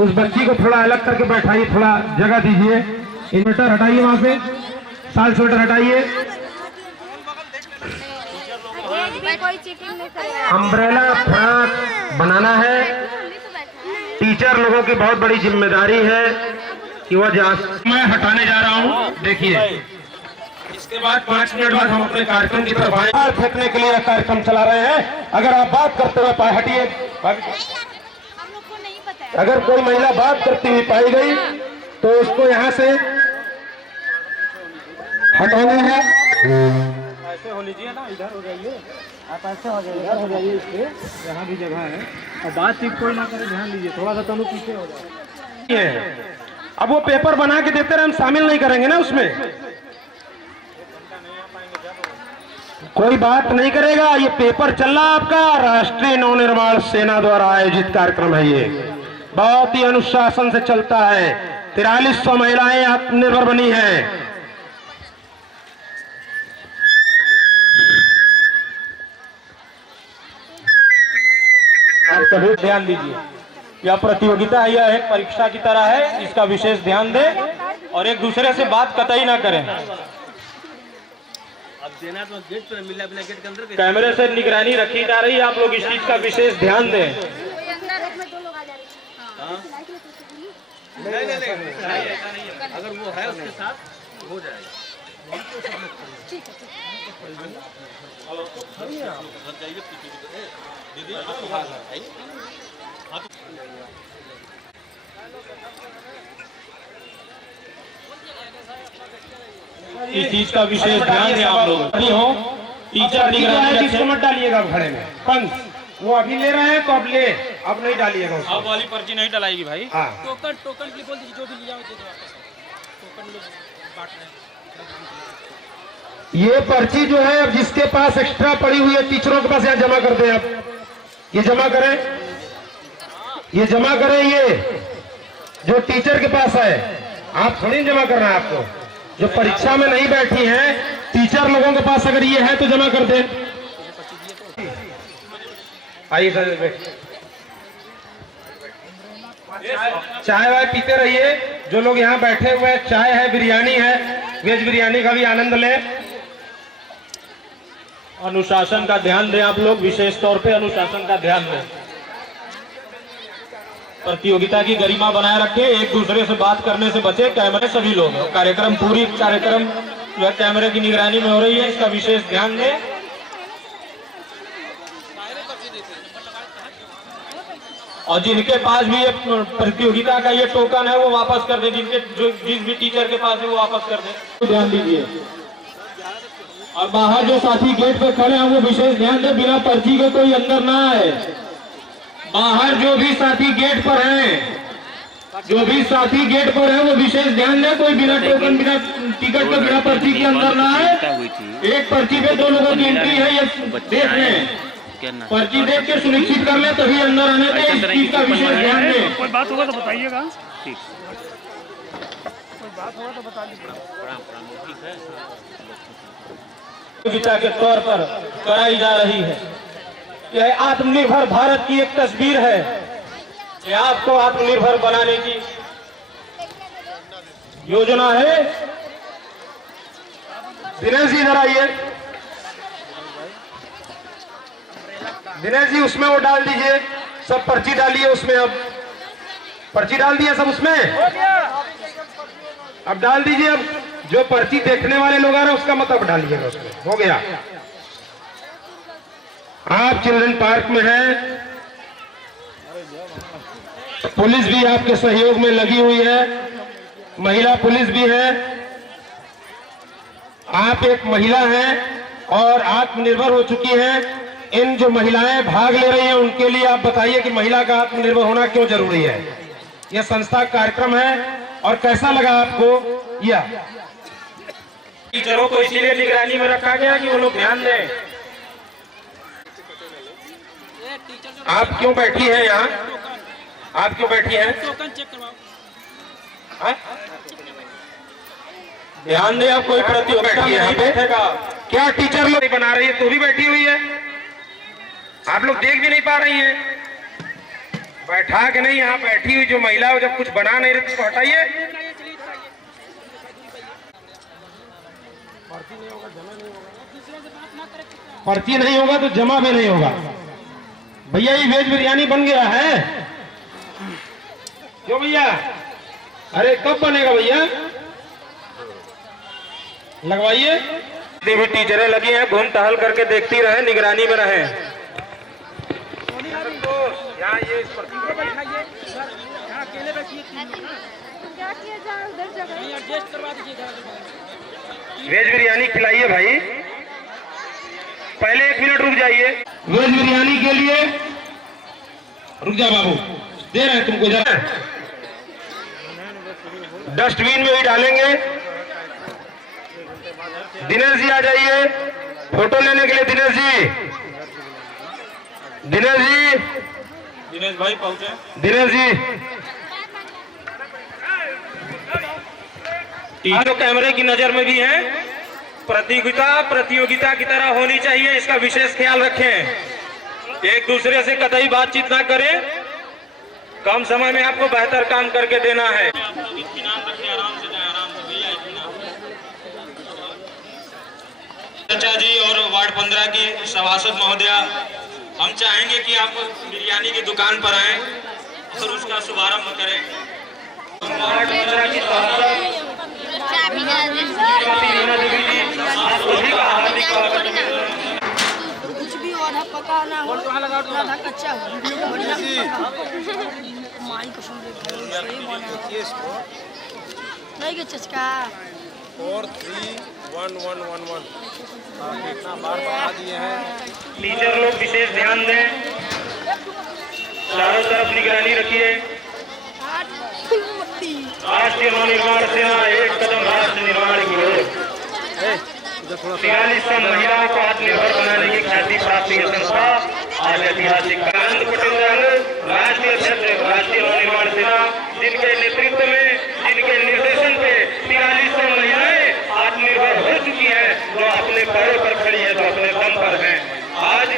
उस बच्ची को थोड़ा अलग करके बैठाइए, थोड़ा जगह दीजिए। इन्वर्टर हटाइए, वहां से साल स्वेटर हटाइए। अम्ब्रेला फ्रॉक बनाना है। टीचर लोगों की बहुत बड़ी जिम्मेदारी है कि वह मैं हटाने जा रहा हूं। देखिए, इसके बाद 5 मिनट बाद हम अपने कार्यक्रम की तरफ आए। फेंकने के लिए कार्यक्रम चला रहे हैं। अगर आप बात करते हुए पाए, हटिए। अगर कोई महिला बात करती हुई पाई गई तो उसको यहाँ से हटाना है। ऐसे हो लीजिए ना, इधर हो जाइए आप, ऐसे हो जाइए, इधर हो जाइए। इसके यहाँ भी जगह है, और बातचीत कोई ना करे, ध्यान दीजिए। थोड़ा सा तनु पीछे हो जाए। अब वो पेपर बना के देते रहे, हम शामिल नहीं करेंगे ना उसमें। कोई बात नहीं करेगा। ये पेपर चल रहा आपका, राष्ट्रीय नवनिर्माण सेना द्वारा आयोजित कार्यक्रम है। ये बहुत ही अनुशासन से चलता है। 4300 महिलाएं आत्मनिर्भर बनी हैं। आप सभी ध्यान दीजिए, यह प्रतियोगिता यह एक परीक्षा की तरह है, इसका विशेष ध्यान दें और एक दूसरे से बात कतई ना करें। अब देना तो गेट पर मिला, बिना गेट के अंदर कैमरे से निगरानी रखी जा रही है, आप लोग इस चीज का विशेष ध्यान दें। नहीं, अगर वो है उसके साथ हो जाएगा। इस चीज का विशेष ध्यान दें आप लोग। टीचर निगरानी रखें, मत डालिएगा घड़े में। पंच वो अभी ले रहे हैं तो अब ले, अब नहीं डालिएगा। अब वाली पर्ची नहीं डलाएगी भाई। हाँ। टोकन बोल दीजिए, जो भी लिया हो दे दो वापस। टोकन लोग बांट रहे हैं। ये पर्ची जो है, अब जिसके पास एक्स्ट्रा पड़ी हुई है टीचरों के पास, यहाँ जमा कर दें। आप ये जमा करें, ये जमा करें। ये जो टीचर के पास है, आप थोड़ी जमा करना है आपको। जो परीक्षा में नहीं बैठी हैं, टीचर लोगों के पास अगर ये है तो जमा कर दें। आइए सर, चाय वाय पीते रहिए। जो लोग यहाँ बैठे हुए हैं, चाय है, बिरयानी है, वेज बिरयानी का भी आनंद लें। अनुशासन का ध्यान दें आप लोग, विशेष तौर पे अनुशासन का ध्यान दें। प्रतियोगिता की गरिमा बनाए रखें, एक दूसरे से बात करने से बचे। कैमरे सभी लोग, कार्यक्रम पूरी कार्यक्रम जो है कैमरे की निगरानी में हो रही है, इसका विशेष ध्यान दें। और जिनके पास भी ये प्रतियोगिता का ये टोकन है वो वापस कर दे, जिस भी टीचर के पास है वो वापस कर दे। ध्यान दीजिए। और बाहर जो साथी गेट पे खड़े हैं वो विशेष ध्यान दें, बिना पर्ची के कोई अंदर ना आए। बाहर जो भी साथी गेट पर हैं, वो विशेष ध्यान दें, कोई बिना टोकन, बिना टिकट के, बिना पर्ची के अंदर ना आए। एक पर्ची पे 2 लोगों की एंट्री है, ये देख लें, पर्ची देख के सुनिश्चित कर लें तभी अंदर आने दें। इस चीज का विशेष ध्यान दें। कोई बात होगा तो बताइएगा। प्रतियोगिता के तौर पर कराई जा रही है। यह आत्मनिर्भर भारत की एक तस्वीर है। यह आपको आत्मनिर्भर बनाने की योजना है। दिनेश जी इधर आइए। दिनेश जी उसमें वो डाल दीजिए, सब पर्ची डालिए उसमें। अब पर्ची डाल दिया सब उसमें, अब डाल दीजिए। अब जो पर्ची देखने वाले लोग आ रहे हैं उसका मतलब डालिएगा उसमें। हो गया। आप चिल्ड्रन पार्क में हैं, पुलिस भी आपके सहयोग में लगी हुई है, महिला पुलिस भी है। आप एक महिला हैं और आत्मनिर्भर हो चुकी हैं। इन जो महिलाएं भाग ले रही हैं उनके लिए आप बताइए कि महिला का आत्मनिर्भर होना क्यों जरूरी है। यह संस्था कार्यक्रम है और कैसा लगा आपको यह? टीचरों को इसीलिए निगरानी में रखा गया कि वो लोग ध्यान दें। आप क्यों बैठी हैं यहाँ? आप क्यों बैठी हैं? ध्यान दें, आप कोई प्रतियोगिता में नहीं बैठेगा। क्या टीचर लोग बना रही है तो भी बैठी हुई है? आप लोग देख भी नहीं पा रही हैं? बैठा के नहीं, यहाँ बैठी हुई जो महिला है जब कुछ बना नहीं रही तो हटाइए। पर्ची नहीं होगा तो जमा भी नहीं होगा। भैया ये वेज बिरयानी बन गया है क्यों भैया? अरे कब बनेगा भैया? लगवाइए। भी टीचरें लगी हैं, घूम टहल करके देखती रहे, निगरानी में रहे। यहाँ ये वेज बिरयानी खिलाइए भाई। पहले 1 मिनट रुक जाइए। वेज बिरयानी के लिए रुक जा बाबू, दे रहे हैं तुमको। जरा डस्टबिन में भी डालेंगे। दिनेश जी आ जाइए फोटो लेने के लिए। दिनेश जी, दिनेश जी, दिनेश भाई पहुंचे। दिनेश जी टीचर कैमरे की नजर में भी है। प्रतियोगिता की तरह होनी चाहिए, इसका विशेष ख्याल रखें। एक दूसरे से कतई बातचीत ना करें। कम समय में आपको बेहतर काम करके देना है। चाचा जी और वार्ड 15 की सभासद महोदया, हम चाहेंगे कि आप बिरयानी की दुकान पर आएं और उसका शुभारंभ करें। वार्ड 15 की सभासद कुछ भी आधा पका ना हो, आधा कच्चा हो, बढ़िया माई कसम नहीं के चचका 431111 कितना बार बता दिए हैं। टीचर लोग विशेष ध्यान दें, चारों तरफ निगरानी रखिए। राष्ट्रीय नवनिर्माण सेना एक कदम राष्ट्र निर्माण की ओर। 43 महिलाओं को आत्मनिर्भर बनाने की ख्याति प्राप्त यह संस्था आज ऐतिहासिक आनंद पटेल राष्ट्रीय अध्यक्ष राष्ट्रीय नवनिर्माण सेना, जिनके नेतृत्व में, जिनके निर्देशन पे 43 महिलाएं आत्मनिर्भर हो चुकी है, जो अपने पैरों पर खड़ी है, जो अपने दम पर है। आज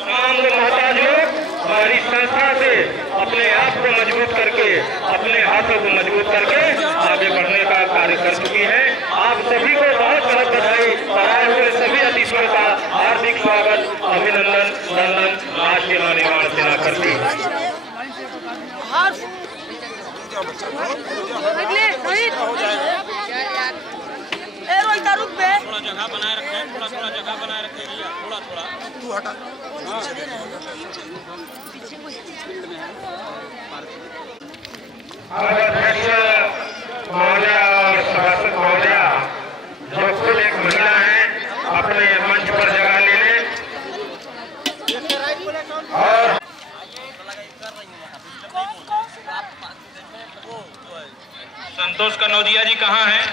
तमाम मोहताज लोग हमारी संस्था से अपने आप को मजबूत करके, अपने हाथों को मजबूत करके आगे बढ़ने का कार्य कर चुकी है। आप सभी को बहुत बहुत बधाई। आए हुए सभी अतिथियों का हार्दिक स्वागत, अभिनंदन, वंदन राष्ट्रीय नवनिर्माण सेना करती है। रोहित जगह बनाए रखें, थोड़ा थोड़ा जगह बनाए रखें भैया, थोड़ा थोड़ा तू हटा। अध्यक्ष महोदय और सभासद महोदय जो खुद एक महिला है अपने मंच पर जगह ले लें। और संतोष कनौजिया जी कहाँ हैं?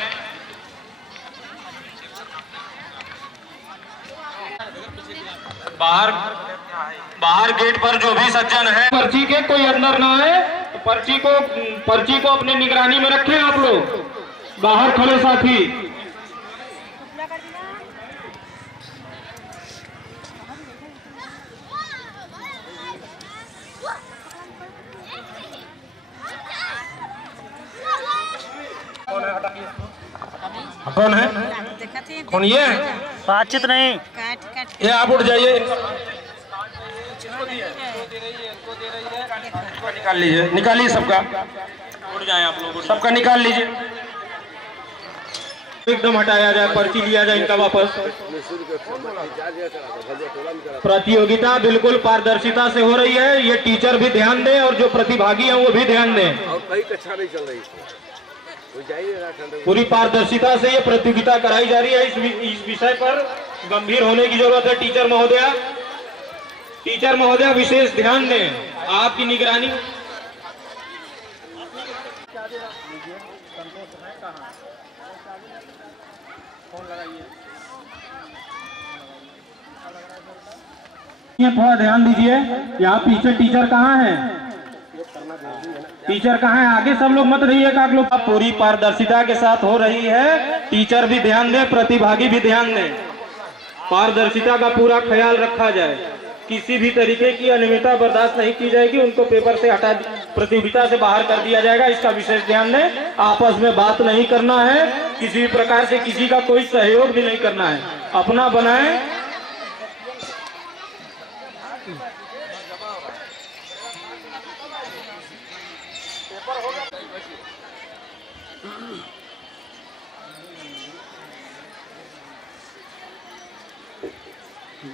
बाहर गेट पर जो भी सज्जन है, पर्ची के कोई अंदर ना है, तो पर्ची को अपनी निगरानी में रखें आप लोग। बाहर खड़े साथी कौन है? कौन ये है? बातचीत नहीं, ये आप उठ जाइए, निकाल लीजिए, निकालिए सबका, उठ जाए आप लोग। सबका निकाल लीजिए। एकदम हटाया जाए, पर्ची लिया जाए इनका वापस। प्रतियोगिता बिल्कुल पारदर्शिता से हो रही है, ये टीचर भी ध्यान दें और जो प्रतिभागी हैं वो भी ध्यान दें। और कई कक्षा नहीं चल रही, पूरी पारदर्शिता से ये प्रतियोगिता कराई जा रही है। इस विषय पर गंभीर होने की जरूरत है। टीचर महोदया विशेष ध्यान दें, आपकी निगरानी। थोड़ा ध्यान दीजिए, यहाँ पीछे टीचर कहाँ है? टीचर कहाँ है? आगे सब लोग मत रहिए, आप लोग। पूरी पारदर्शिता के साथ हो रही है, टीचर भी ध्यान दें, प्रतिभागी भी ध्यान दें। पारदर्शिता का पूरा ख्याल रखा जाए, किसी भी तरीके की अनियमितता बर्दाश्त नहीं की जाएगी। उनको पेपर से हटा, प्रतियोगिता से बाहर कर दिया जाएगा, इसका विशेष ध्यान दें। आपस में बात नहीं करना है, किसी भी प्रकार से किसी का कोई सहयोग भी नहीं करना है, अपना बनाएं।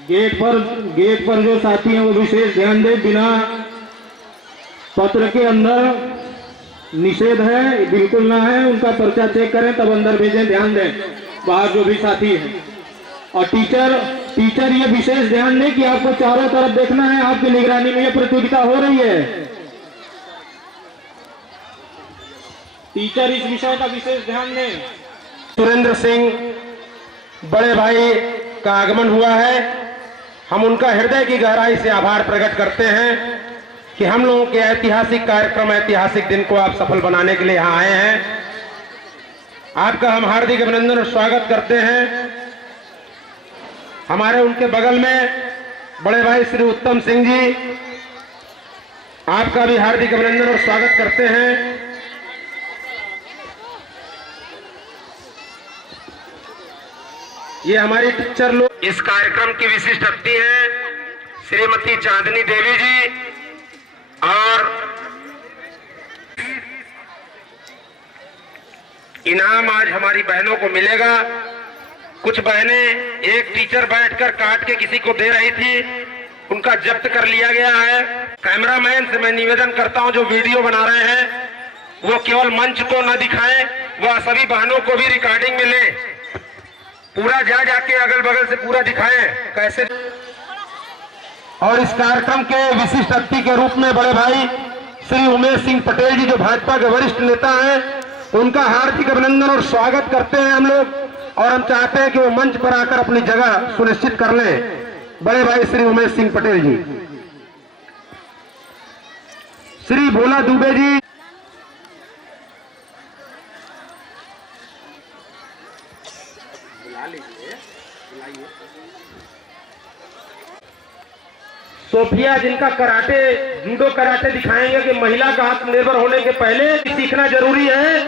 गेट पर जो साथी हैं वो विशेष ध्यान दें। बिना पत्र के अंदर निषेध है, बिल्कुल ना है, उनका पर्चा चेक करें तब अंदर भेजें, ध्यान दें। बाहर जो भी साथी हैं और टीचर ये विशेष ध्यान दें कि आपको चारों तरफ देखना है, आपकी निगरानी में ये प्रतियोगिता हो रही है। टीचर इस विषय का विशेष ध्यान दें। सुरेंद्र सिंह बड़े भाई का आगमन हुआ है। हम उनका हृदय की गहराई से आभार प्रकट करते हैं कि हम लोगों के ऐतिहासिक कार्यक्रम, ऐतिहासिक दिन को आप सफल बनाने के लिए यहाँ आए हैं। आपका हम हार्दिक अभिनंदन और स्वागत करते हैं। हमारे उनके बगल में बड़े भाई श्री उत्तम सिंह जी, आपका भी हार्दिक अभिनंदन और स्वागत करते हैं। ये हमारी टीचर लोग। इस कार्यक्रम की विशिष्ट अतिथि हैं श्रीमती चांदनी देवी जी, और इनाम आज हमारी बहनों को मिलेगा। कुछ बहनें एक टीचर बैठकर काट के किसी को दे रही थी, उनका जब्त कर लिया गया है। कैमरामैन से मैं निवेदन करता हूं, जो वीडियो बना रहे हैं वो केवल मंच को न दिखाएं, वह सभी बहनों को भी रिकॉर्डिंग में ले, पूरा जाके अगल बगल से पूरा दिखाएं कैसे। और इस कार्यक्रम के विशिष्ट अतिथि के रूप में बड़े भाई श्री उमेश सिंह पटेल जी, जो भाजपा के वरिष्ठ नेता हैं, उनका हार्दिक अभिनंदन और स्वागत करते हैं हम लोग। और हम चाहते हैं कि वो मंच पर आकर अपनी जगह सुनिश्चित कर लें। बड़े भाई श्री उमेश सिंह पटेल जी, श्री भोला दुबे जी, सोफिया जिनका कराटे, जूडो कराटे दिखाएंगे कि महिला का आत्मनिर्भर होने के पहले सीखना जरूरी है।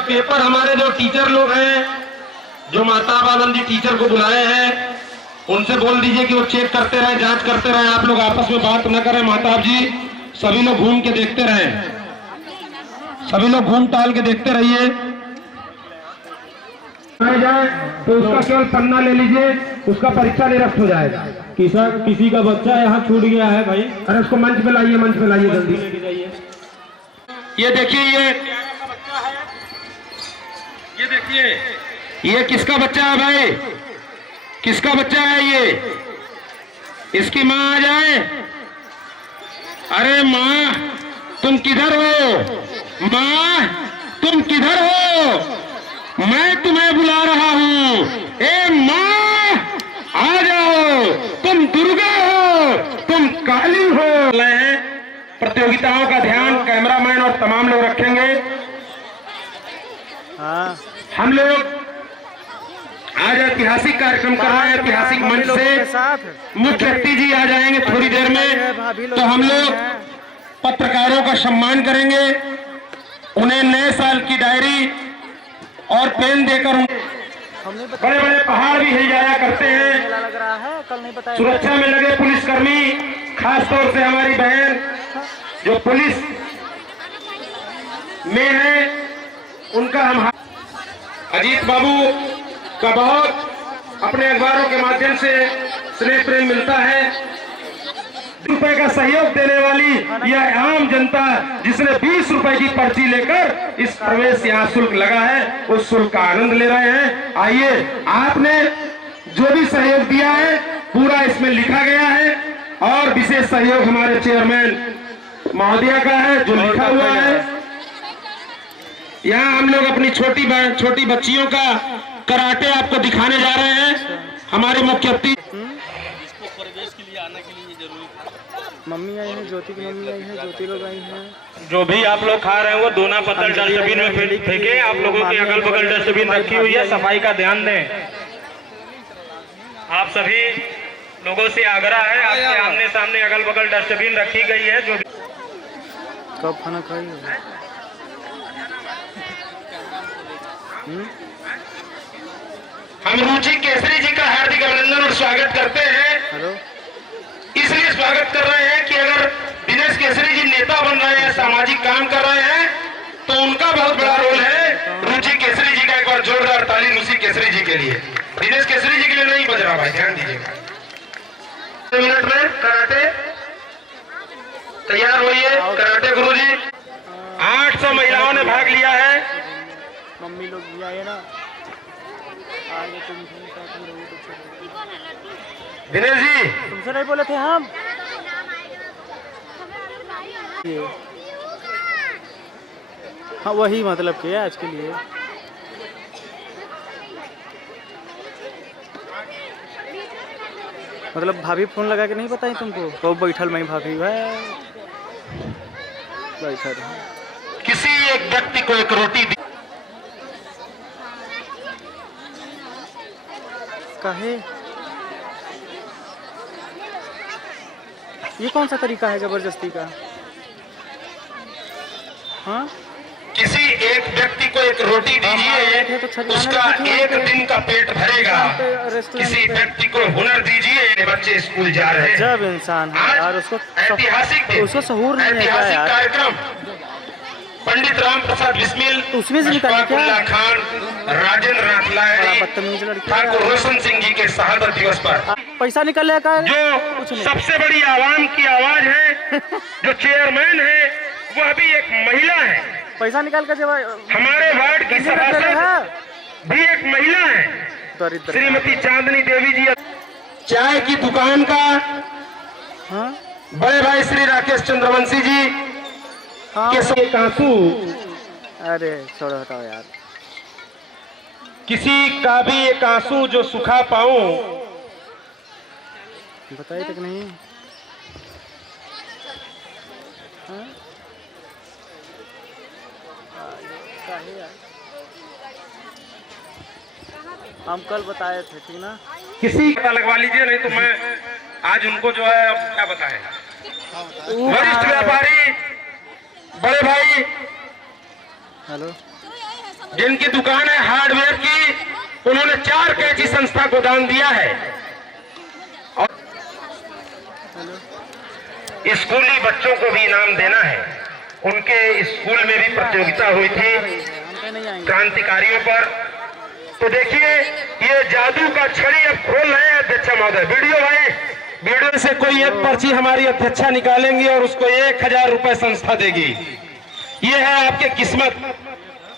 पेपर हमारे जो टीचर लोग हैं, जो महताब आलम जी टीचर को बुलाए हैं, उनसे बोल दीजिए कि वो चेक करते रहे, जांच करते रहे। आप लोग आपस में बात न करें महताब जी, सभी लोग घूम के देखते रहें, सभी लोग घूम टहल के देखते रहिए। जाए तो उसका केवल पन्ना ले लीजिए, उसका परीक्षा निरस्त हो जाएगा। किसी का बच्चा यहाँ छूट गया है भाई। अरे उसको मंच पे लाइए, मंच पे लाइए जल्दी। ये देखिए, ये देखिए ये किसका बच्चा है भाई, किसका बच्चा है ये? इसकी माँ आ जाए। अरे माँ तुम किधर हो? माँ तुम किधर हो? मैं तुम्हें बुला रहा हूँ। ए माँ आ जाओ, तुम दुर्गा हो, तुम काली हो। प्रतियोगिताओं का ध्यान कैमरामैन और तमाम लोग रखेंगे। हम लोग आज ऐतिहासिक कार्यक्रम कर रहे हैं। ऐतिहासिक मंच से मुख्य अतिथि जी आ जाएंगे थोड़ी देर में, तो हम लोग पत्रकारों का सम्मान करेंगे, उन्हें नए साल की डायरी और पेन देकर बड़े बड़े पहाड़ भी हिल जाया करते हैं। सुरक्षा में लगे पुलिसकर्मी, खास तौर से हमारी बहन जो पुलिस में है, उनका हम अजीत बाबू का बहुत अपने अखबारों के माध्यम से स्नेह प्रेम मिलता है। रुपए का सहयोग देने वाली यह आम जनता जिसने 20 रुपए की पर्ची लेकर इस प्रवेश यहाँ शुल्क लगा है, उस शुल्क का आनंद ले रहे हैं। आइए, आपने जो भी सहयोग दिया है पूरा इसमें लिखा गया है, और विशेष सहयोग हमारे चेयरमैन महोदया का है जो लिखा हुआ है। यहाँ हम लोग अपनी छोटी बच्चियों का कराटे आपको दिखाने जा रहे हैं। हमारे मुख्य अतिथि प्रवेश के लिए आने के लिए जरूरी। मम्मी आई है, ज्योति की मम्मी आई है, ज्योति लोग आई हैं। जो भी आप लोग खा रहे हैं वो दोना पत्तल डस्टबिन में फेंके। आप लोगों के अगल बगल डस्टबिन रखी हुई है, सफाई का ध्यान दें। आप सभी लोगों से आग्रह है, आपके आमने सामने अगल बगल डस्टबिन रखी गई है। जो कब खाना खाई? हम रुचि केसरी जी का हार्दिक अभिनंदन और स्वागत करते हैं। हेलो, इसलिए स्वागत कर रहे हैं कि अगर दिनेश केसरी जी नेता बन रहे हैं, सामाजिक काम कर रहे हैं, तो उनका बहुत बड़ा रोल है। रुचि केसरी जी का एक बार जोरदार ताली रुचि केसरी जी के लिए। दिनेश केसरी जी के लिए नहीं बज रहा भाई, ध्यान दीजिएगा। 2 मिनट में कराटे तैयार होइए। कराटे गुरुजी 800 महिलाओं ने भाग लिया है। मम्मी लोग भी आए ना, आगे तुम दिनेश जी तुमसे नहीं बोले थे हम? हाँ वही मतलब के आज के लिए। मतलब भाभी फोन लगा के नहीं बताई तुमको? तो बैठल मैं भाभी बैठा रहे। किसी एक व्यक्ति को एक रोटी दी। काहे? ये कौन सा तरीका है जबरदस्ती का? हाँ, किसी एक व्यक्ति को एक रोटी दीजिए, उसका एक दिन का पेट भरेगा। किसी व्यक्ति को हुनर दीजिए, बच्चे स्कूल जा रहे हैं। जब इंसान है यार, उसको सहूर नहीं है क्या यार? कार्यक्रम पंडित राम प्रसाद बिस्मिल, उसमें से निकाले क्या? खान, राजेंद्र नाथ लाहिड़ी, बदतमीज लड़की। ठाकुर रोशन सिंह जी के शहादत दिवस पर पैसा निकल का जो सबसे बड़ी आवाम की आवाज है, जो चेयरमैन है वह भी एक महिला है। पैसा निकाल कर जब हमारे वार्ड की सभासद भी एक महिला है, श्रीमती चांदनी देवी जी। चाय की दुकान का बड़े भाई श्री राकेश चंद्रवंशी जी के एक आंसू। अरे छोड़ो हटाओ यार। किसी का भी एक आंसू जो सुखा पाऊं, बताइए तक नहीं। हम कल बताए थे, ठीक ना? किसी पता लगवा लीजिए, नहीं तो मैं आज उनको जो है क्या बताएं। वरिष्ठ व्यापारी बड़े भाई, हेलो, जिनकी दुकान है हार्डवेयर की, उन्होंने 4 कैची संस्था को दान दिया है। और स्कूली बच्चों को भी इनाम देना है। उनके स्कूल में भी प्रतियोगिता हुई थी क्रांतिकारियों पर, तो देखिए ये जादू का छड़ी अब खोल रहे हैं अध्यक्षा महोदय। वीडियो भाई, वीडियो से कोई एक पर्ची हमारी अध्यक्षा निकालेंगी और उसको 1000 रुपए संस्था देगी। ये है आपके किस्मत।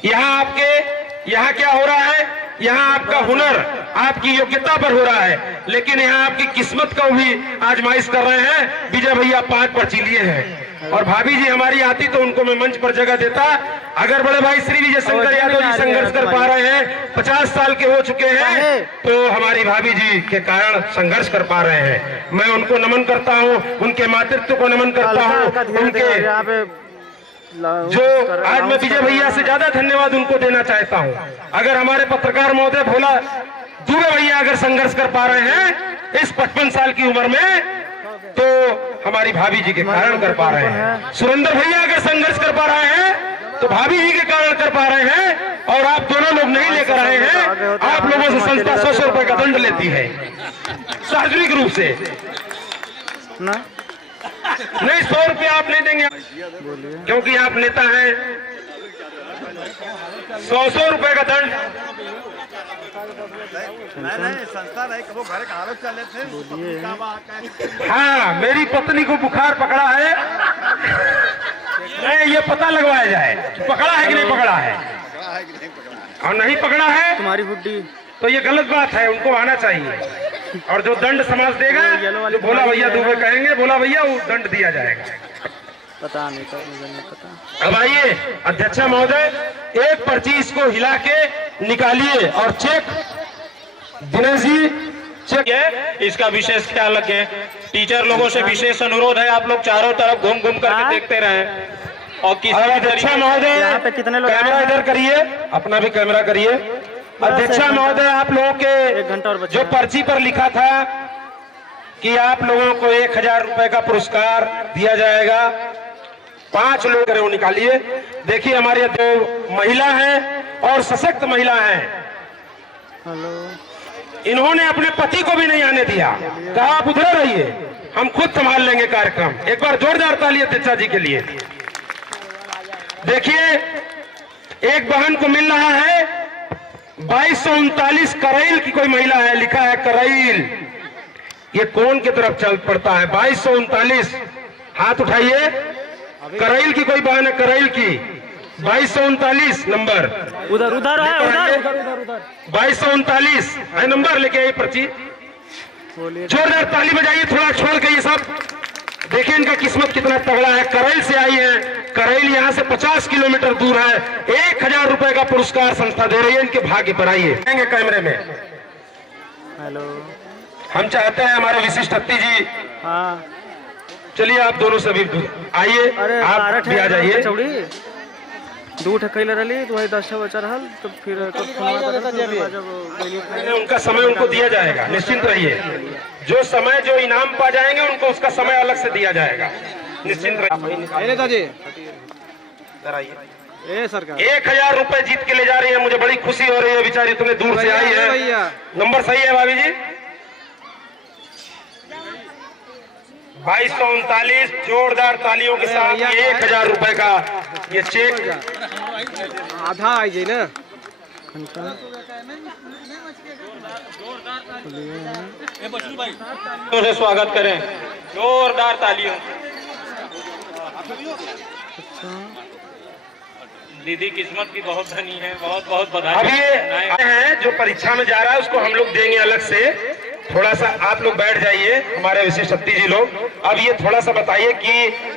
यहाँ क्या हो रहा है, यहाँ आपका हुनर, आपकी योग्यता पर हो रहा है, लेकिन यहाँ आपकी किस्मत को भी आजमाइश कर रहे हैं। विजय भैया 5 पर्ची लिए हैं और भाभी जी हमारी आती तो उनको मैं मंच पर जगह देता। अगर बड़े भाई श्री विजय शंकर यादव जी संघर्ष कर पा रहे हैं, 50 साल के हो चुके हैं, तो हमारी भाभी जी के कारण संघर्ष कर पा रहे हैं। मैं उनको नमन करता हूँ, उनके मातृत्व को नमन करता हूँ, उनके जो आज मैं विजय भैया से ज्यादा धन्यवाद उनको देना चाहता हूं। अगर हमारे पत्रकार महोदय भोला दुबे भैया अगर संघर्ष कर पा रहे हैं इस 55 साल की उम्र में, तो हमारी भाभी जी के कारण कर पा रहे हैं। सुरेंद्र भैया अगर संघर्ष कर पा रहे हैं तो भाभी जी के कारण कर पा रहे हैं, और आप दोनों लोग नहीं लेकर आए हैं। आप लोगों से संस्था 100 रुपए का दंड लेती है सार्वजनिक रूप से। नहीं, 100 रुपया आप नहीं देंगे क्योंकि आप नेता हैं। 100 रुपए का दंड। हाँ, मेरी पत्नी को बुखार पकड़ा है, नहीं ये पता लगवाया जाए पकड़ा है कि नहीं पकड़ा है, और नहीं पकड़ा है तुम्हारी बुड्ढी तो ये गलत बात है। उनको आना चाहिए, और जो दंड समाज देगा, जो भोला भैया दुबे कहेंगे, भोला भैया वो दंड दिया जाएगा। पता नहीं तो मुझे नहीं पता। अब आइए अध्यक्षा महोदय, एक पर्ची इसको हिला के निकालिए और चेक दिनेश जी चेक है, इसका विशेष ख्याल रखें। टीचर लोगों से विशेष अनुरोध है, आप लोग चारों तरफ घूम घूम करके देखते रहें। और अध्यक्षा महोदय कैमरा इधर करिए, अपना भी कैमरा करिए। अध्यक्षा महोदय, आप लोगों के जो पर्ची पर लिखा था कि आप लोगों को 1000 रुपए का पुरस्कार दिया जाएगा, 5 लोग वो निकालिए। देखिए हमारी 2 महिला हैं और सशक्त महिला हैं। इन्होंने अपने पति को भी नहीं आने दिया, कहा आप उधर रहिए, हम खुद संभाल लेंगे कार्यक्रम। एक बार जोरदार ताली अध्यक्षा जी के लिए। देखिए एक बहन को मिल रहा है 2239, करैल की कोई महिला है, लिखा है करैल। ये कौन की तरफ चल पड़ता है? 2239, हाथ उठाइए। करैल की कोई बहन है, करैल की 2239 नंबर, उधर उधर है, उधर 2239 है नंबर, लेके आई पर्ची। जोरदार ताली बजाइए थोड़ा छोड़ के। ये सब देखिए इनका किस्मत कितना तगड़ा है। करैल से आई है, करैल यहाँ से 50 किलोमीटर दूर है। 1000 रुपए का पुरस्कार संस्था दे रही है, इनके भाग्य पर आइए कैमरे में। हेलो, हम चाहते हैं हमारे विशिष्ट अतिथि जी, हाँ चलिए आप दोनों से भी आइए, आप भी आ जाइए। 2 ठकैले रही तो वही 10 बचा रहा, तो फिर उनका समय उनको दिया जाएगा, निश्चिंत रहिए। जो समय जो इनाम पा जाएंगे उनको उसका समय अलग से दिया जाएगा, निश्चिंत रहिए। 1000 रुपए जीत के ले जा रही है, मुझे बड़ी खुशी हो रही है। बेचारी इतने दूर से आई है। नंबर सही है भाभी जी, 2239। जोरदार तालियों के साथ 1000 रुपए का ये चेक। आधा आई जाए ना, से स्वागत करें, जोरदार तालियों। दीदी किस्मत की बहुत धनी है, बहुत बहुत बधाई। अब ये है जो परीक्षा में जा रहा है उसको हम लोग देंगे अलग से। थोड़ा सा आप लोग बैठ जाइए, हमारे विशिष्ट अतिथि जी लोग। अब ये थोड़ा सा बताइए कि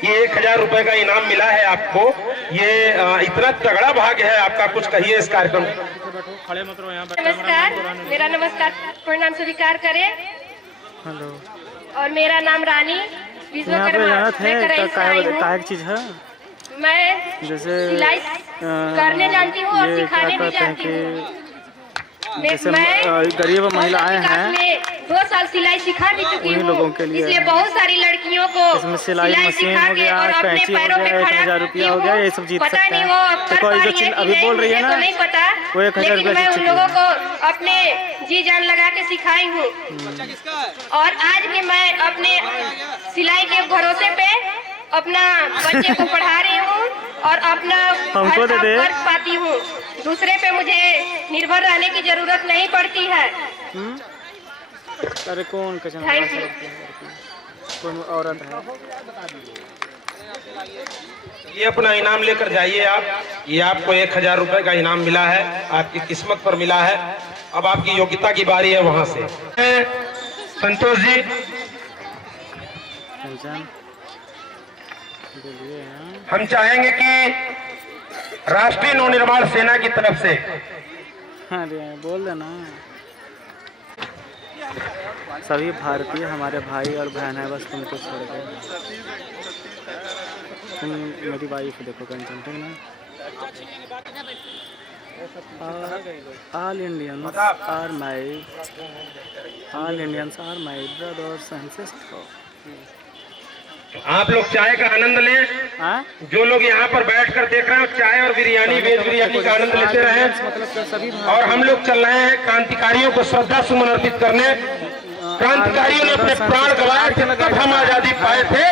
ये 1000 रुपए का इनाम मिला है आपको, ये इतना तगड़ा भाग्य है आपका, कुछ कहिए इस कार्यक्रम। नमस्कार, मेरा नमस्कार प्रणाम स्वीकार करें। हेलो, और मेरा नाम रानी विश्वकर्मा, मैं करैल से आई हूँ। चीज है मैं जैसे सिलाई करने जानती हूँ और सिखाने भी जानती हूँ। जैसे गरीब महिलाएं हैं, 2 साल सिलाई सिखा भी चुकी हूँ, लोगों के लिए इसलिए बहुत सारी लड़कियों को सिलाई मशीन हो गया, कैंची हो गया, 1000 रुपया हो गया, ये सब जीत सकते हैं। तो कोई जो चीज अभी बोल रही है ना, नहीं पता, वो 1000 रुपया मैं उन लोगों को अपने जी जान लगा के सिखाई हूँ। और आज भी मैं अपने सिलाई के भरोसे पे अपना बच्चे को पढ़ा रही हूँ और अपना हमको दे दे। कर पाती हूँ। दूसरे पे मुझे निर्भर रहने की जरूरत नहीं पड़ती है। अरे कौन Thank you. कौन औरत है? ये अपना इनाम लेकर जाइए आप। ये आपको 1000 रुपए का इनाम मिला है, आपकी किस्मत पर मिला है। अब आपकी योग्यता की बारी है वहां से। संतोष जी, हम चाहेंगे कि राष्ट्रीय नवनिर्माण सेना की तरफ से अरे बोल देना। सभी भारतीय हमारे भाई और बहन है, बस तुमको छोड़ के। तुम मेरी वाइफ देखो कंचन, ठीक ना? All Indians are my brothers and sisters. आप लोग चाय का आनंद लें। जो लोग यहाँ पर बैठकर देख रहे हैं, चाय और बिरयानी, वेज बिरयानी का आनंद लेते रहे। और हम लोग चल रहे हैं क्रांतिकारियों को श्रद्धा सुमन अर्पित करने। क्रांतिकारियों ने अपने प्राण गंवाए थे, तब हम आजादी पाए थे।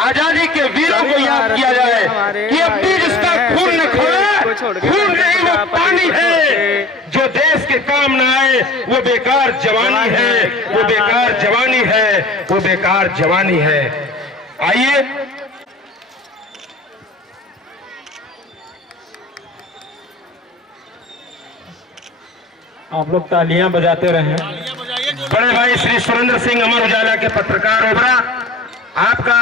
आजादी के वीरों को याद किया जाए कि अब भी जिसका खून न खोए, खून नहीं वो पानी है। जो देश के काम न आए वो बेकार जवानी है, वो बेकार जवानी है, वो बेकार जवानी है। आइए आप लोग तालियां बजाते रहें। बड़े भाई श्री सुरेंद्र सिंह अमर उजाला के पत्रकार ओबरा, आपका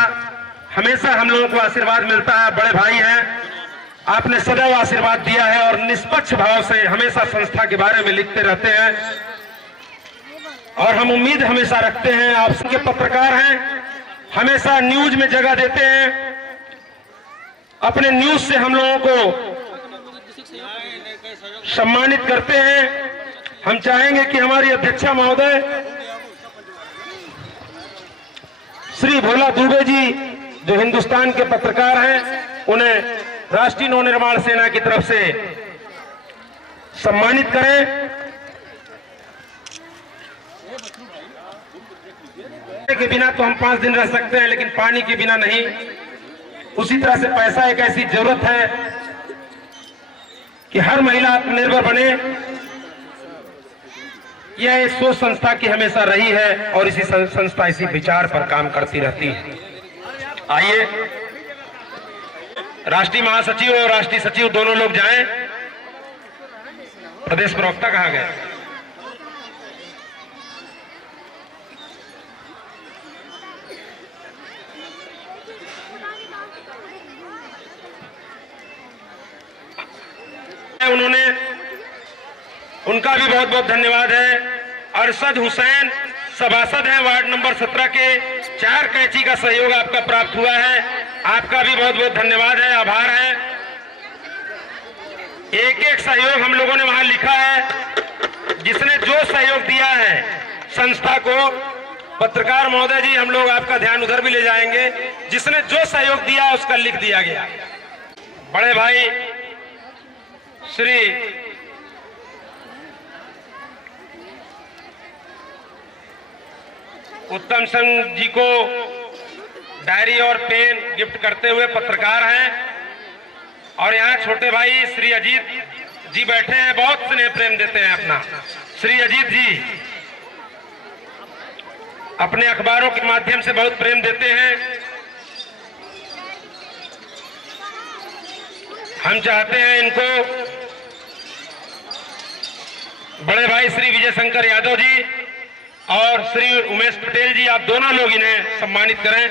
हमेशा हम लोगों को आशीर्वाद मिलता है। बड़े भाई हैं, आपने सदैव आशीर्वाद दिया है और निष्पक्ष भाव से हमेशा संस्था के बारे में लिखते रहते हैं। और हम उम्मीद हमेशा रखते हैं, आप सबके पत्रकार हैं, हमेशा न्यूज में जगह देते हैं। अपने न्यूज से हम लोगों को सम्मानित करते हैं। हम चाहेंगे कि हमारी अध्यक्षा महोदय श्री भोला दुबे जी, जो हिंदुस्तान के पत्रकार हैं, उन्हें राष्ट्रीय नवनिर्माण सेना की तरफ से सम्मानित करें। के बिना तो हम 5 दिन रह सकते हैं, लेकिन पानी के बिना नहीं। उसी तरह से पैसा एक ऐसी जरूरत है कि हर महिला आत्मनिर्भर बने। यह एक सोच संस्था की हमेशा रही है और इसी संस्था इसी विचार पर काम करती रहती है। आइए राष्ट्रीय महासचिव और राष्ट्रीय सचिव दोनों लोग जाएं। प्रदेश प्रवक्ता कहाँ गए? उन्होंने, उनका भी बहुत बहुत धन्यवाद है। अरशद हुसैन सभासद हैं वार्ड नंबर 17 के, 4 कैंची का सहयोग आपका प्राप्त हुआ है। आपका भी बहुत बहुत धन्यवाद है, आभार है। एक एक सहयोग हम लोगों ने वहां लिखा है, जिसने जो सहयोग दिया है संस्था को। पत्रकार महोदय जी, हम लोग आपका ध्यान उधर भी ले जाएंगे। जिसने जो सहयोग दिया उसका लिख दिया गया। बड़े भाई श्री उत्तम सिंह जी को डायरी और पेन गिफ्ट करते हुए पत्रकार हैं। और यहाँ छोटे भाई श्री अजीत जी बैठे हैं, बहुत स्नेह प्रेम देते हैं अपना। श्री अजीत जी अपने अखबारों के माध्यम से बहुत प्रेम देते हैं। हम चाहते हैं इनको बड़े भाई श्री विजय शंकर यादव जी और श्री उमेश पटेल जी, आप दोनों लोग इन्हें सम्मानित करें।